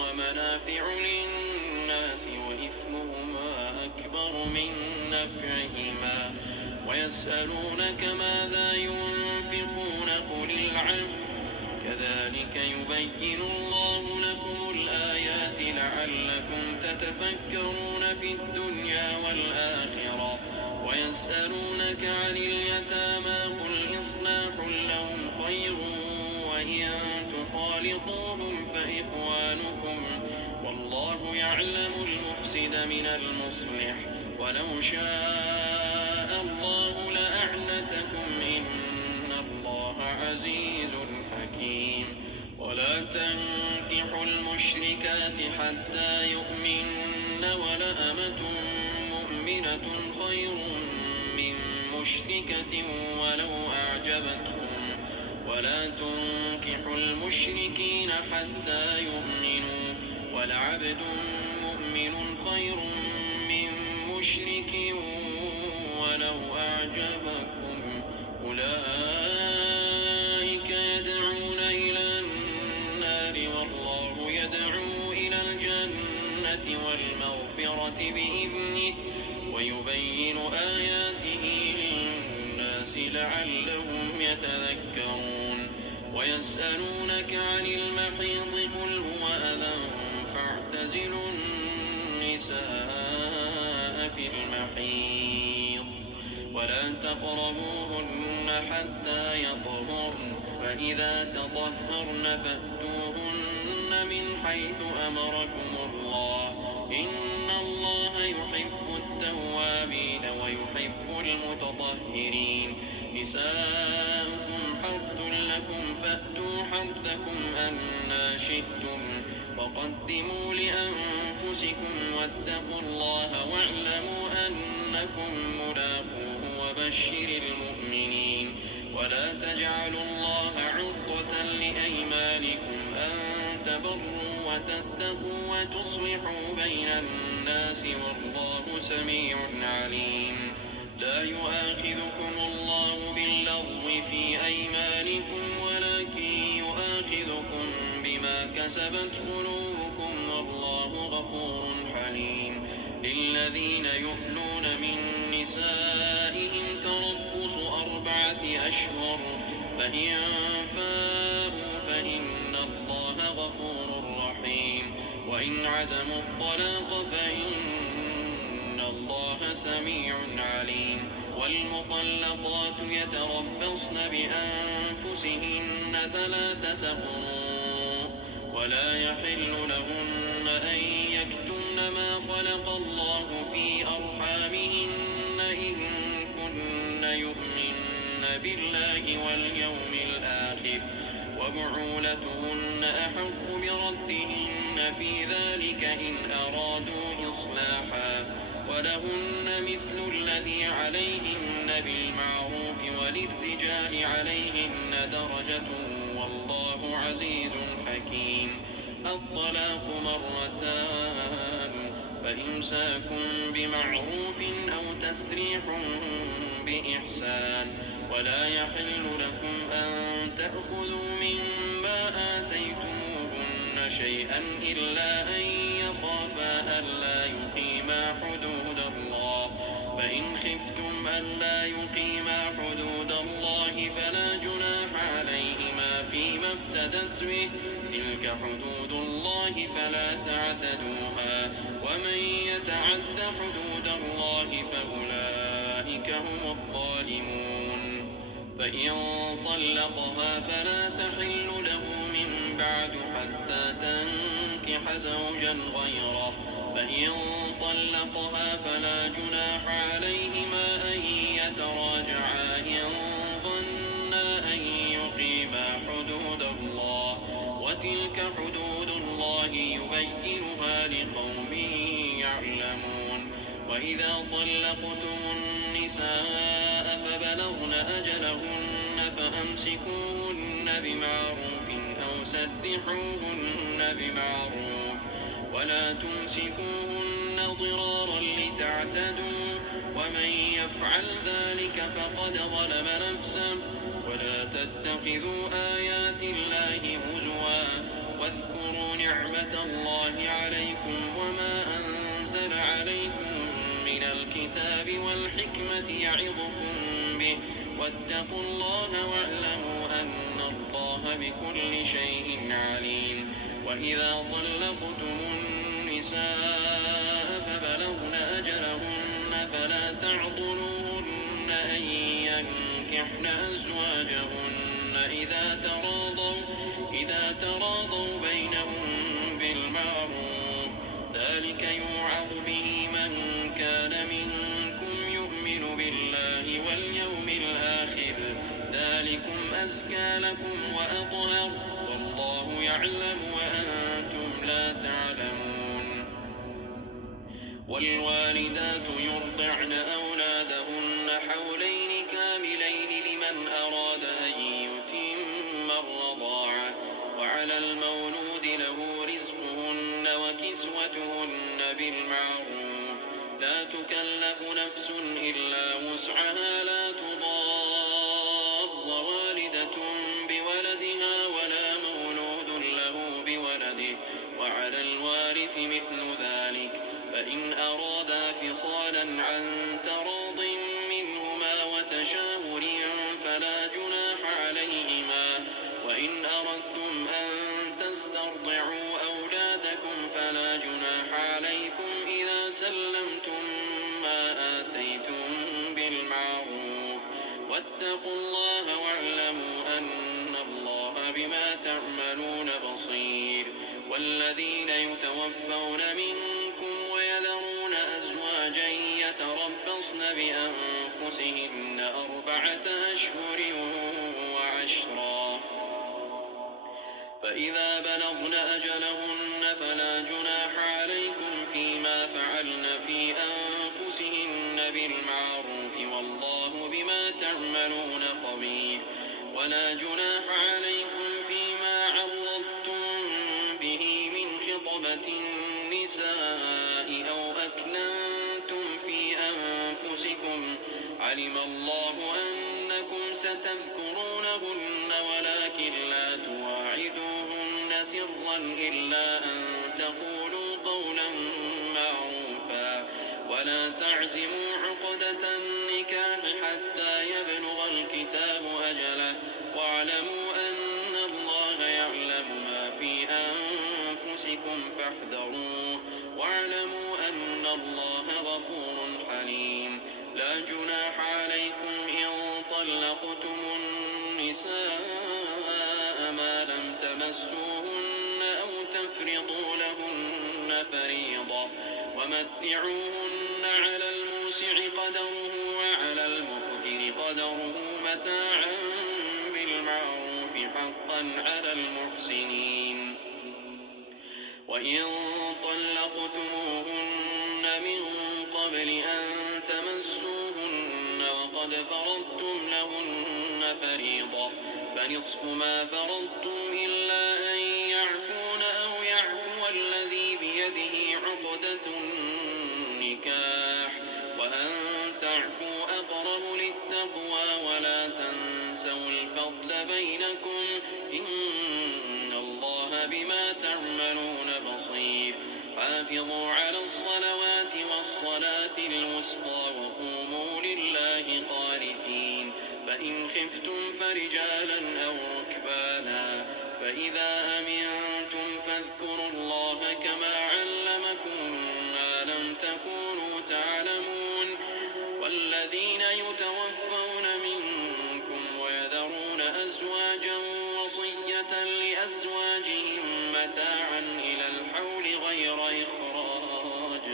ومنافع للناس وإثمهما أكبر من نفعهما ويسألونك ماذا ينفقون قل العفو كذلك يبين الله لكم الآيات لعلكم تتفكرون في الدنيا والآخرة ويسألونك عن اليتامى قل إصلاح لهم خير وإن تخالطوهم فإخوانكم والله يعلم المفسد من المصلح ولو شاء الله لأعنتكم إن الله عزيز حكيم ولا تنكحوا المشركات حتى يؤمن ولأمة مؤمنة خير من مشركة ولو أعجبتكم ولا تنكحوا المشركين حتى يؤمنوا ولعبد مؤمن خير من مشرك ولو أعجبكم أولئك يدعون إلى النار والله يدعو إلى الجنة والمغفرة بإذنه ويبين آياته للناس لعلهم يتذكرون ويسألونك عن المحيض قل هو أذى فاعتزلوا النساء في المحيض ولا تقربوهن حتى يطهرن فإذا تطهرن فأتوهن من حيث أمركم الله إن الله يحب التوابين ويحب المتطهرين نساؤكم حرث لكم فأتوا حرثكم أنى شئتم وقدموا لأنفسكم واتقوا الله واعلموا أنكم ملاقوه وبشر المؤمنين ولا تجعلوا الله عرضة لأيمانكم أن تبروا وتتقوا وتصلحوا بين الناس والله سميع عليم لا يؤاخذكم الله باللغو في أيمانكم ولكن يؤاخذكم بما كسبت قلوبكم والله غفور حليم للذين يؤلون من نسائهم تربص 4 أشهر فإن فاءوا فإن الله غفور رحيم وإن عزموا الطلاق فإن الله سميع عليم والمطلقات يتربصن بأنفسهن 3 قروء ولا يحل لهن أن يكتمن ما خلق الله في أرحامهن إن كن يؤمن بالله واليوم الآخر وبعولتهن أحق بردهن في ذلك إن أرادوا إصلاحا ولهن مثل الذي عليهن بالمعروف وللرجال عليهن درجة والله عزيز حكيم الطلاق 2 فإمساك بمعروف أو تسريح بإحسان ولا يحل لكم أن تأخذوا مما آتيتموهن شيئا إلا أن يخافا ألا يقيما حدود الله فإن خفتم ألا يقيما حدود الله فلا جناح عليهما فيما افتدت به تلك حدود الله فلا تعتدوها ومن يتعد حدود الله فأولئك هم الظالمون فإن طلقها فلا تحل له من بعد حتى تنكح زوجا غيره فإن طلقها فلا جناح عليهما أن يتراجعا إن ظنا أن يقيما حدود الله وتلك حدود الله يبينها لقوم يعلمون وإذا طلقتم النساء فبلغن أجلهن فأمسكوهن بمعروف أو سرحوهن بمعروف ولا تمسكوهن ضرارا لتعتدوا ومن يفعل ذلك فقد ظلم نفسه. ولا تتخذوا آيات الله هزوا واذكروا نعمة الله عليكم وما أنزل عليكم من الكتاب والحكمة يعظكم به واتقوا الله واعلموا أن الله بكل شيء عليم. وإذا طلقتم النساء فبلغن أجلهن فلا تعضلوهن أن ينكحن أزواجهن إذا تراضوا بينهم بالمعروف. ذلك يوعظ به من كان منكم يؤمن بالله واليوم الآخر. ذلكم أزكى لكم وأطهر والله يعلم وأنتم لا تعلمون. والوالدات يرضعن أولادهن حولين كاملين لمن أراد أن يتم الرضاعة. وعلى المولود له رزقهن وكسوتهن بالمعروف. لا تكلف نفس إلا وسعها. لا تضار والدة بولدها ولا مولود له بولده. وعلى الوارث مثل ذلك. فإن أرادا فصالا عن تراض منهما وتشاور فلا جناح عليهما. وإن أردتم أن تسترضعوا أولادكم فلا جناح عليكم إذا سلمتم ما آتيتم بالمعروف. واتقوا الله واعلموا أن الله بما تعملون بصير. والذين يتوفون منكم ويذرون أزواجا يتربصن بأنفسهن 4 أشهر وعشرا. فإذا بلغن أجلهن فلا جناح عليكم فيما فعلن في أنفسهن بالمعروف والله بما تعملون خبير. ولا جناح عليكم فيما عرضتم به من خطبة النساء أو أكننتم في أنفسكم. علم الله أنكم ستذكرونهن ولكن لا تواعدوهن سرا إلا أن تقولوا قولا معروفا. ولا تعزموا عقدة النكاح حتى يبلغ الكتاب أجله. واعلموا أن الله يعلم ما في أنفسكم فاحذروه. واعلموا أن الله غفور حليم. لا جناح عليكم إن طلقتم النساء ما لم تمسوهن أو تفرضوا لهن فريضة. ومتعوهن على الموسع قدره وعلى المقتر قدره متاعا بالمعروف حقا على المحسنين. وإن طلقتموهن من قبل أن تمسوهن وقد فرضتم لهن فريضة فنصف ما فرضتم إلا أن يعفون أو يعفو الذي بيده عقدة النكاح. وأن تعفوا أقرب للتقوى ولا تنسوا الفضل بينكم إن الله بما تعملون بصير. حافظوا على الصلوات والصلاة الوسطى وقوموا لله قانتين. فإن خفتم فرجالا أو ركبانا فإذا أمنتم فاذكروا الله كما علمكم ما لم تكونوا تعلمون. والذين يتوفون منكم ويذرون أزواجا وصية لأزواجهم متاعا إلى الحول غير إخراج.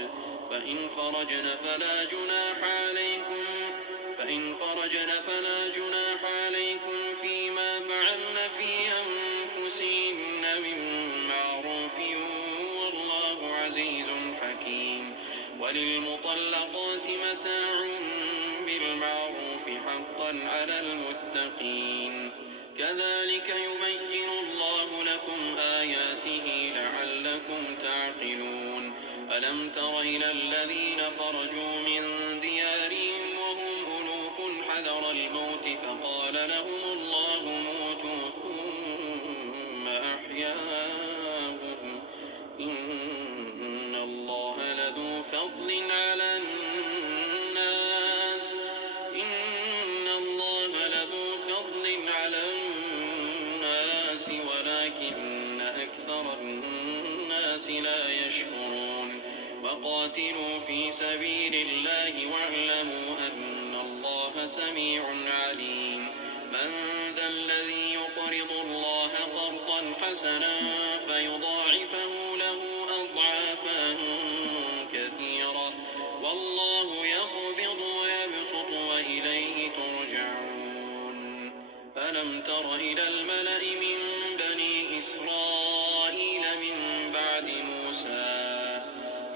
فإن خرجن فلا جناح عليكم فيما فعلن في أنفسهن من معروف والله عزيز حكيم. وللمطلقات متاع بالمعروف حقا على المتقين. كذلك يبين الله لكم آياته لعلكم تعقلون. ألم تر إلى الذين خرجوا من ديارهم وهم ألوف حذر الموت فقال لهم الله موتوا ثم أحياهم إن الله لذو فضل على الناس ولكن أكثر الناس لا يشكرون وقاتلوا في سبيل الله واعلموا أن الله سميع عليم من ذا الذي يقرض الله قرضا حسنا فيضاعفه له أضعافا كثيرة والله يقبض ويبسط وإليه ترجعون ألم تر إلى الملأ من بني إسرائيل من بعد موسى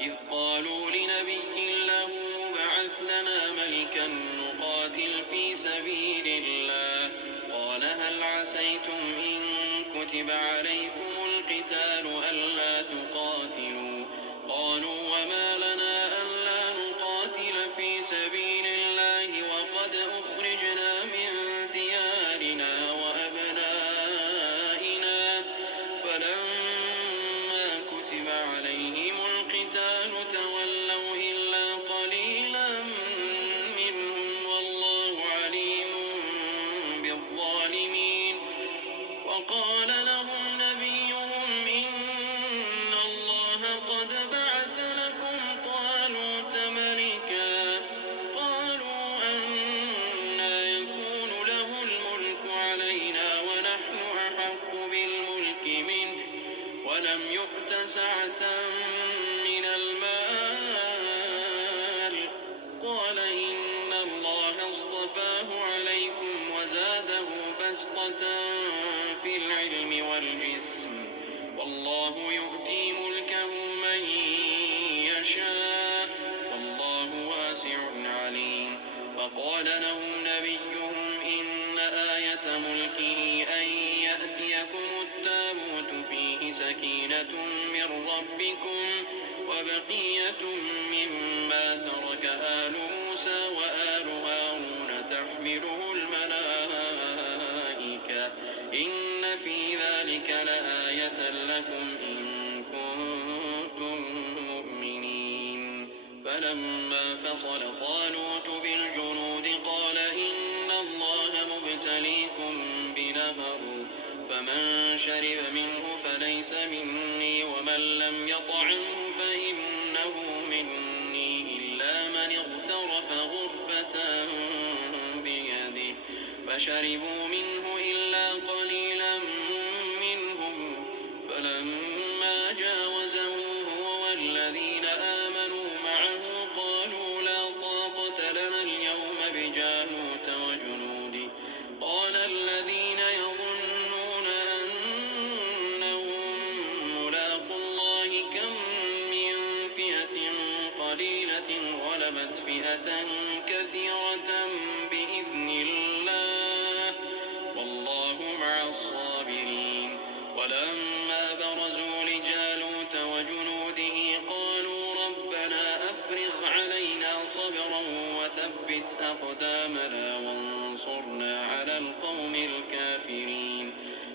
إذ قالوا لنبي له ابعث لنا ملكا نقاتل في سبيل الله قال هل عسيتم إن كتب عليكم القتال ألا تقاتلوا قالوا وما لنا ألا نقاتل في سبيل الله وقد أخرجنا من ديارنا وأبنائنا فلما كتب عليهم القتال تولوا إلا قليلا منهم والله عليم بالظالمين وقال لهم نبيهم إن الله قد بعث لكم طالوت ملكا قالوا أنى يكون له الملك علينا ونحن أحق بالملك منه ولم يؤت سعة من المال قال إن الله اصطفاه عليكم وزاده بسطة في العلم والجسم والله يؤتي ملكه من يشاء والله واسع عليم وقال لهم نبيهم إن آية ملكه أن يأتيكم التابوت فيه سكينة من ربكم وبقية مما ترك آل موسى وآل هارون تحمله الملائكة إن في ذلك لآية لكم إن كنتم مؤمنين فلما فصل طالوت بالجنود قال إن الله مبتليكم بنهر فمن شرب منه فليس مني ومن لم يطعمه فإنه مني إلا من اغترف غرفة بيده فشربوا منه إلا قليلا منهم فلما جاوزه هو والذين آمنوا معه قالوا لا طاقة لنا اليوم بجالوت وجنوده قال الذين يظنون أنهم ملاقو الله كم من فئة قليلة غلبت فئة كثيرة بإذن الله والله مع الصابرين ولما برزوا لجالوت وجنوده قالوا ربنا أفرغ علينا صبرا وثبت أقدامنا وانصرنا على القوم الكافرين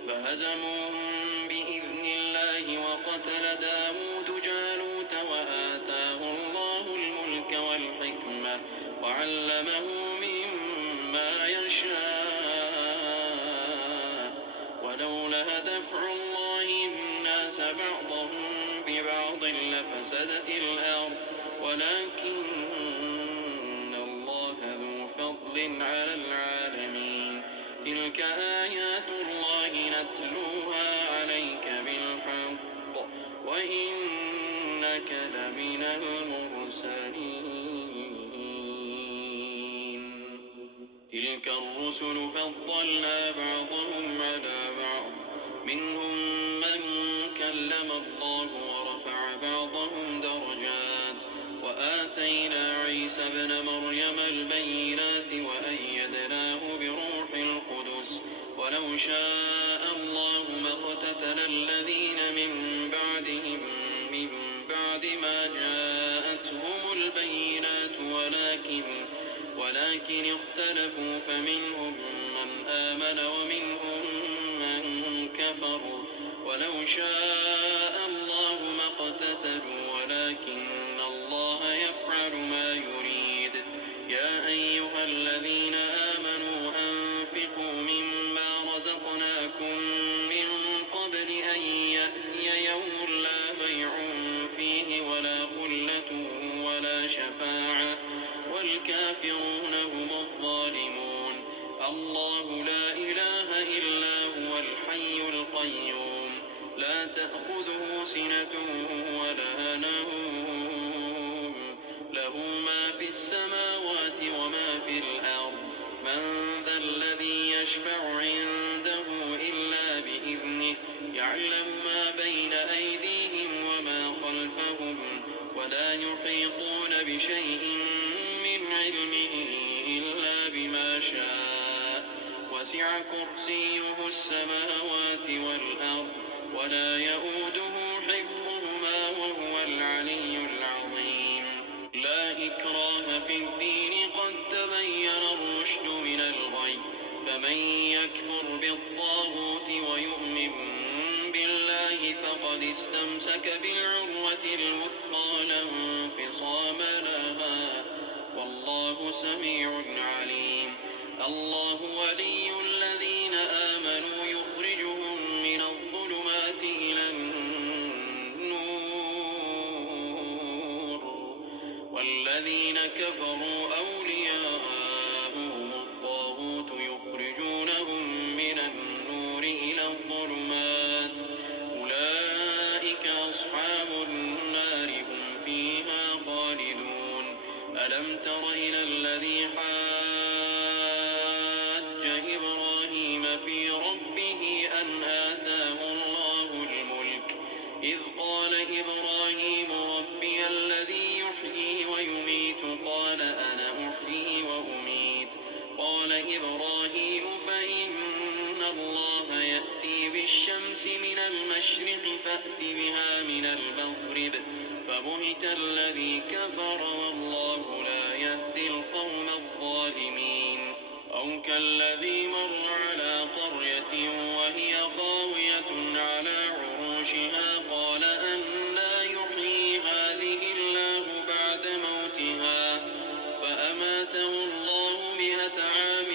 فهزموهم بإذن الله وقتل داود جالوت وآتاه الله الملك والحكمة وعلمه مما يشاء ولولا دفع الله الناس بعضهم ببعض لفسدت الأرض ولكن الله ذو فضل على العالمين تلك آيات الله نتلوها عليك بالحق وإنك لمن المرسلين تلك الرسل فضلنا بعضهم على بعض منهم من كلم الله ورفع بعضهم درجات وآتينا عيسى ابن مريم البينات وأيدناه بروح القدس ولو شاء الله ما اقتتل الذين من بعدهم من بعد ما جاءوا ولكن اختلفوا فمنهم من آمن ومنهم من كفر ولو شاء الله ما اقتتلوا ولكن الله يفعل ما يريد. يا أيها الذين آمنوا أنفقوا مما رزقناكم من قبل أن يأتي يوم لا بيع فيه ولا خلة ولا شفاعة والكافرون هم الظالمون. الله لا إله إلا هو الحي القيوم لا تأخذه سنة ولا نوم له ما في السماوات وما في الأرض. من ذا الذي يشفع عنده إلا بإذنه يعلم ما بين أيديهم وما خلفهم ولا يحيطون بشيء من علمه إلا بما شاء. وسع كرسيه السماوات والأرض ولا يؤوده حفظهما وهو العلي العظيم. لا إكراه في الدين قد تبين الرشد من الغي. فمن يكفر بالطاغوت ويؤمن بالله فقد استمسك بالعروة الوثقى لا انفصام لها والله سميع عليم. الله ولي الذين آمنوا يخرجهم من الظلمات إلى النور والذين كفروا أولياءهم الطاغوت يخرجونهم من النور إلى الظلمات أولئك أصحاب النار هم فيها خالدون. ألم تر إلى الذي حاج إبراهيم في ربه أن آتاه الله الملك إذ قال إبراهيم ربي الذي يحيي ويميت قال أنا أحيي وأميت قال إبراهيم فإن الله يأتي بالشمس من المشرق فأت بها من المغرب فبهت الذي كفر والله لا يهدي القوم الظالمين. أو كالذي مر على قرية وهي خاوية على عروشها قال أنى يحيي هذه الله بعد موتها فأماته الله 100 عام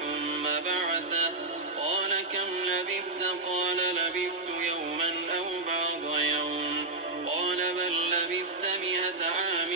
ثم بعثه قال كم لبثت قال لبثت يوما أو بعض يوم قال بل لبثت 100 عام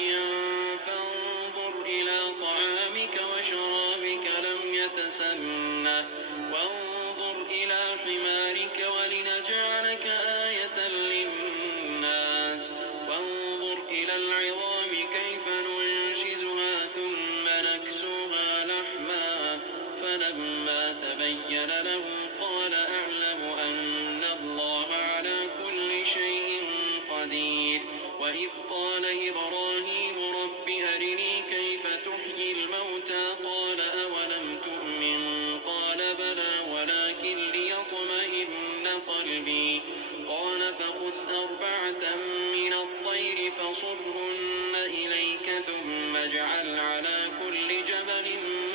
فانظر إلى طعامك وشرابك لم يتسنه وانظر إلى حمارك ولنجعلك آية للناس وانظر إلى العظام كيف ننشزها ثم نكسوها لحما فلما تبين له قال أعلم أن الله على كل شيء قدير. وإذ قال إبراهيم رب أرني كيف تحيي الموتى قال أولم تؤمن قال بلى ولكن ليطمئن قلبي قال فخذ 4 من الطير فصرهن إليك ثم اجعل على كل جبل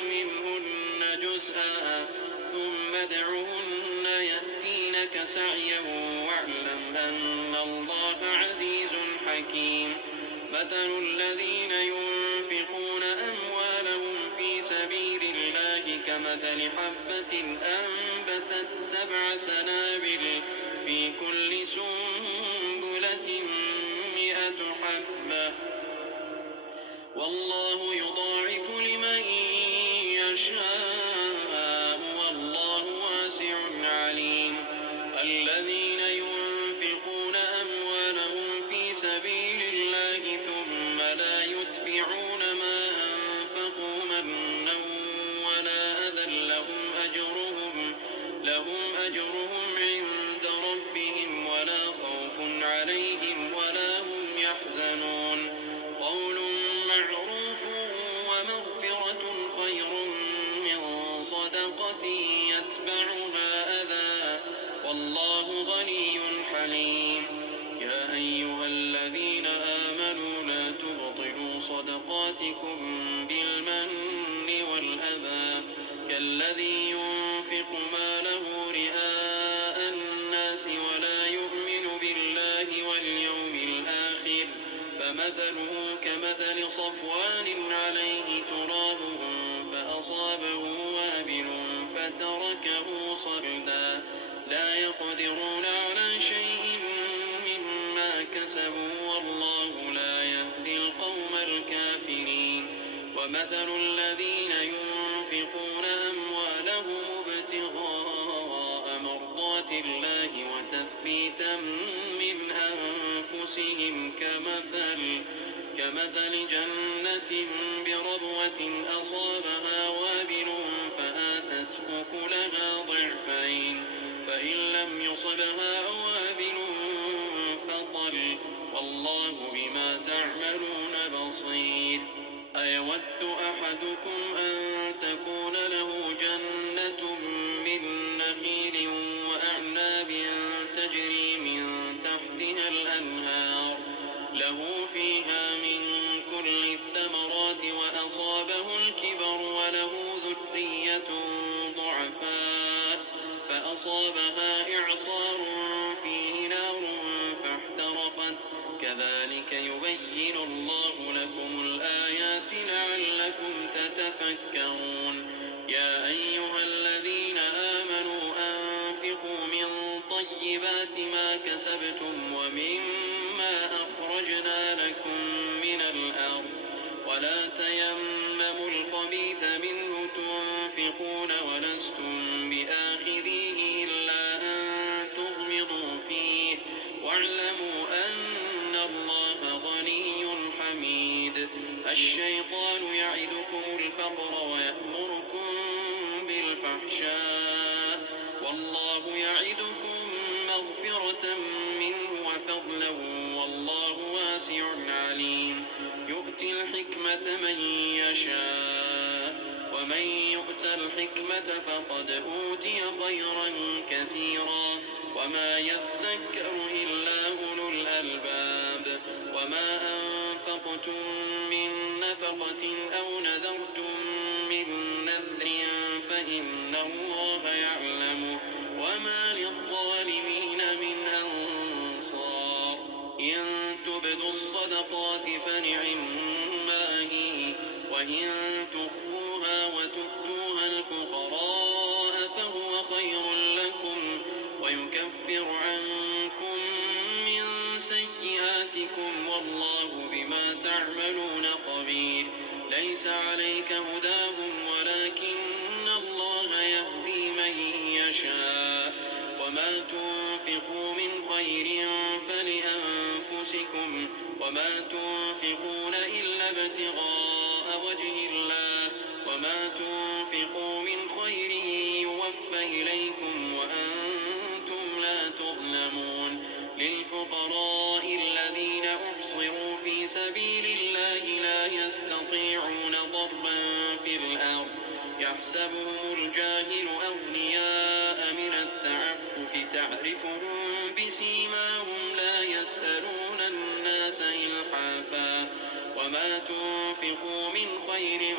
منهن جزءا ثم ادعهن يأتينك سعيا واعلم أن الله عزيز حكيم. مثل الذين ينفقون أموالهم في سبيل الله كمثل حبة أنبتت 7 سنابل في كل سنبلة 100 حبة والله يضاعف لمن يشاء والله واسع عليم. الذين ينفقون أموالهم في سبيل الله ثم لا يتبعون ما أنفقوا منا ولا أذى لهم أجرهم عند ربهم ولا خوف عليهم ولا هم يحزنون. قول معروف ومغفرة خير من صدقة يتبعها أذى والله غني حليم. يا أيها الذين آمنوا لا تبطلوا صدقاتكم بالمن والأذى كالذي ينفق ماله رئاء الناس ولا يؤمن بالله واليوم الآخر فمثله كمثل صفوان عليه تراب فأصابه وابل فتركه صلدا لا يقدرون على شيء مما كسبوا والله لا يهدي القوم الكافرين ومثل الذين ينفقون أموالهم ابتغاء مرضات الله وتثبيتا من أنفسهم كمثل جنة بربوة أصابها وابل فآتت أكلها ضعفين فإن لم يصبها وابل فطل والله بما تعملون بصير أيود أحدكم أن تكون له جنة من نخيل وأعناب تجري من تحتها الأنهار له فيها من كل الثمرات وأصابه الكبر وله ذرية ضعفاء فأصابها إعصار فيه نار فاحترقت كذلك يبين الله لكم الآيات لعلكم تتفكرون يا أيها الذين آمنوا أنفقوا من طيبات ما كسبتم ومما أخرجنا لكم من الأرض ولا تيمموا الخبيث منه تنفقون ولستم بآخذيه إلا أن تغمضوا فيه واعلموا أن الله غني حميد الشيطان يعدكم الفقر ويأمركم بالفحشاء والله يعدكم مغفرة منه وفضلا والله واسع عليم يؤتي الحكمة من يشاء ومن يؤت الحكمة فقد أوتي خيرا كثيرا وما يذكر إلا أولو الألباب وما أنفقتم من نفقة أو نذرتم من نذر فإن الله يعلمه وما للظالمين من أنصار إن تبدوا الصدقات فنعما هي وإن تخفوها وتؤتوها الفقراء فهو خير لكم ويكفر عنكم من سيئاتكم والله بما تعملون خبير ليس عليك هداهم ولكن الله يهدي من يشاء وما تنفقوا من خير فلأنفسكم وما تنفقون إلا ابتغاء وجه الله وما تنفقوا من خير يوفى إليكم وأنتم لا تظلمون للفقراء الذين أحصروا في سبيل الله لا يستطيعون ضربا في الأرض يحسبهم الجاهل أغنياء من التعفف تعرفهم بسيماهم لا يسألون الناس إلحافا وما تنفقوا من خير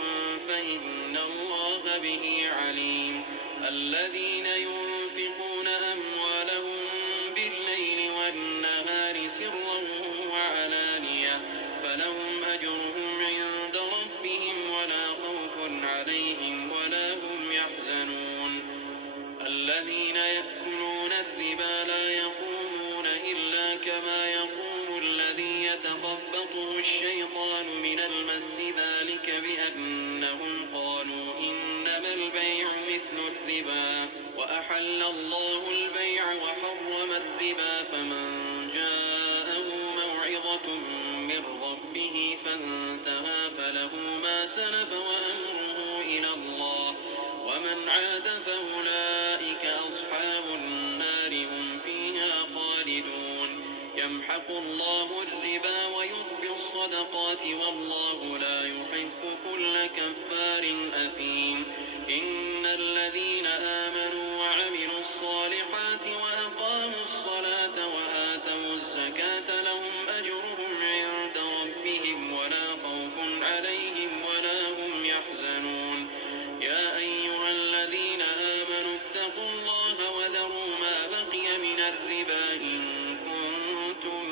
فإن الله به عليم الذين ينفقون أموالهم بالليل والنهار سرا وعلانية فلهم أجرهم عند ربهم ولا خوف عليهم ولا هم يحزنون الذين يأكلون الربا لا يقومون إلا كما يقوم الذي يتخبطه الشيطان من المس ذلك بأنهم قالوا إنما البيع مثل الربا وأحل الله البيع وحرم الربا فمن جاءه موعظة من ربه فانتهى فله ما سلف وأمره إلى الله ومن عاد فأولئك أصحاب النار هم فيها خالدون يمحق الله الربا ويربي الصدقات والله لا يحب كل كفار أثيم إن الذين آمنوا وعملوا الصالحات وأقاموا الصلاة وآتوا الزكاة لهم أجرهم عند ربهم ولا خوف خوف عليهم ولا هم يحزنون يا أيها الذين آمنوا اتقوا الله وذروا ما بقي من الربا إن كنتم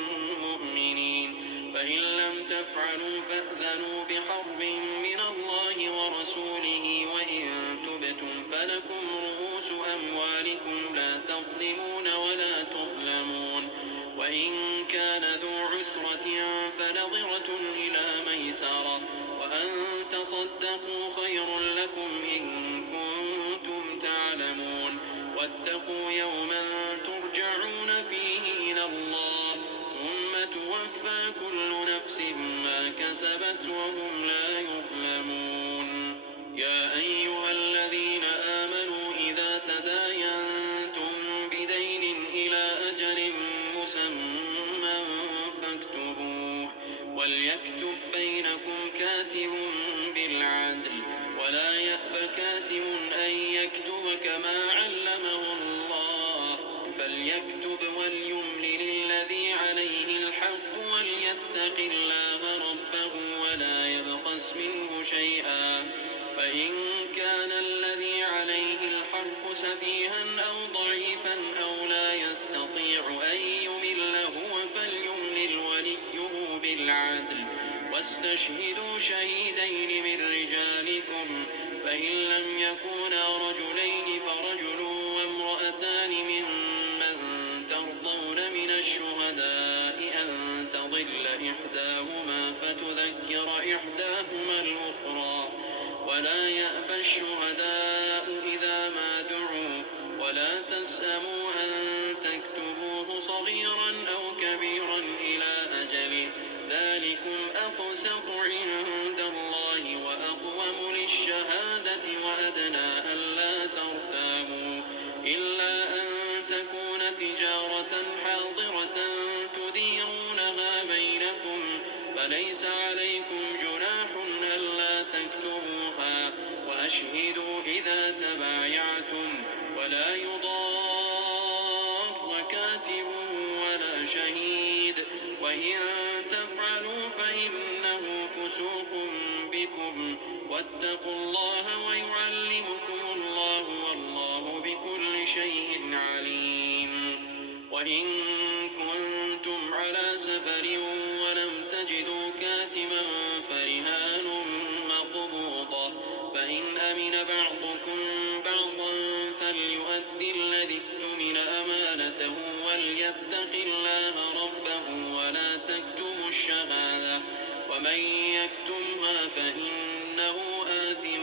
مؤمنين فإن لم تفعلوا فأذنوا بحرب من الله ورسوله وإن تبتم فلكم رؤوس أموالكم لا تظلمون ولا تظلمون وإن كان ذو عسرة فنظرة إلى ميسرة وأن تصدقوا خير لكم إن كنتم تعلمون واتقوا يوما ترجعون فيه إلى الله ثم توفى كل نفس ما كسبت وهم لا يظلمون يا أيها الذين آمنوا إذا تداينتم بدين إلى أجل مسمى فاكتبوه وليكتب بينكم كاتب بالعدل ولا يأب كاتب أن يكتب كما علمه الله فليكتب وليملل الذي عليه الحق وليتق الله ربه ولا يبخس منه شيئا فإن كان الذي عليه الحق سفيها أو ضعيفا أو لا يستطيع أن يمل هو فليملل وليه بالعدل واستشهدوا شهيدين من رجالكم فإن لم يكونا رجلين فرجل وامرأتان ممن ترضون من الشهداء أن تضل إحداهما فتذكر إحداهما الأخرى ولا يأبى الشهداء إذا ما دعوا ولا تسأموا أن تكتبوه صغيرا أو كبيرا إلى أجله ذلكم أقسط عند الله وأقوم للشهادة وأدنى ألا ترتابوا إلا أن تكون تجارة حاضرة تديرونها بينكم فليس عليكم جناح ألا تكتبوها وأشهدوا إذا تبايعتم ولا يضار كاتب ولا شهيد وإن تفعلوا فإنه فسوق بكم واتقوا الله ويعلمكم الله والله بكل شيء عليم وإن كنتم على سفر ولم تجدوا كاتبا فرهان مقبوضة فإن أمن بعضكم بعضا فليؤدي الذي اؤتمن أمانته وليتق الله ربه ولا تكتموا الشهادة ومن يكتمها فإنه آثم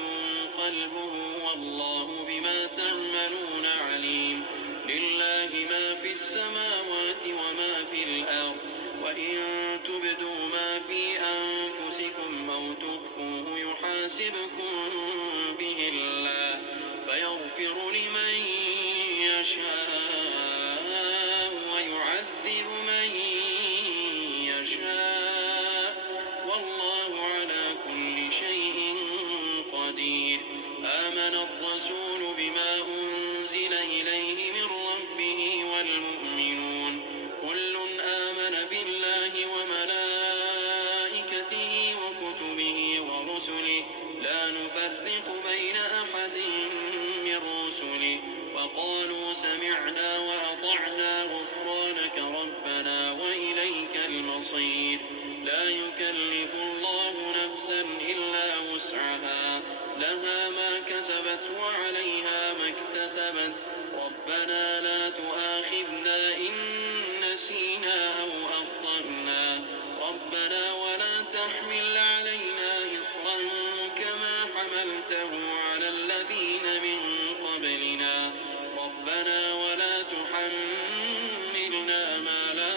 قلبه والله بما تعملون عليم لله ما في السماوات وما في الأرض وإن تبدوا ما في أنفسكم أو تخفوه يحاسبكم به الله فيغفر لمن يشاء ويعذب من يشاء والله على كل شيء قدير آمن الرسول بما أنزل إليه من ربه والمؤمنون كل آمن بالله وملائكته وكتبه ورسله لا نفرق بين أحد من رسله وقالوا سمعنا وأطعنا غفرانك ربنا وإليك المصير لا يكلف الله نفسا إلا وسعها لها ما كسبت وعليها ما اكتسبت ربنا لا تؤاخذنا إن نسينا أو أخطأنا ربنا ولا تحمل علينا إصرا كما حملته على الذين من قبلنا ربنا ولا تحملنا ما لا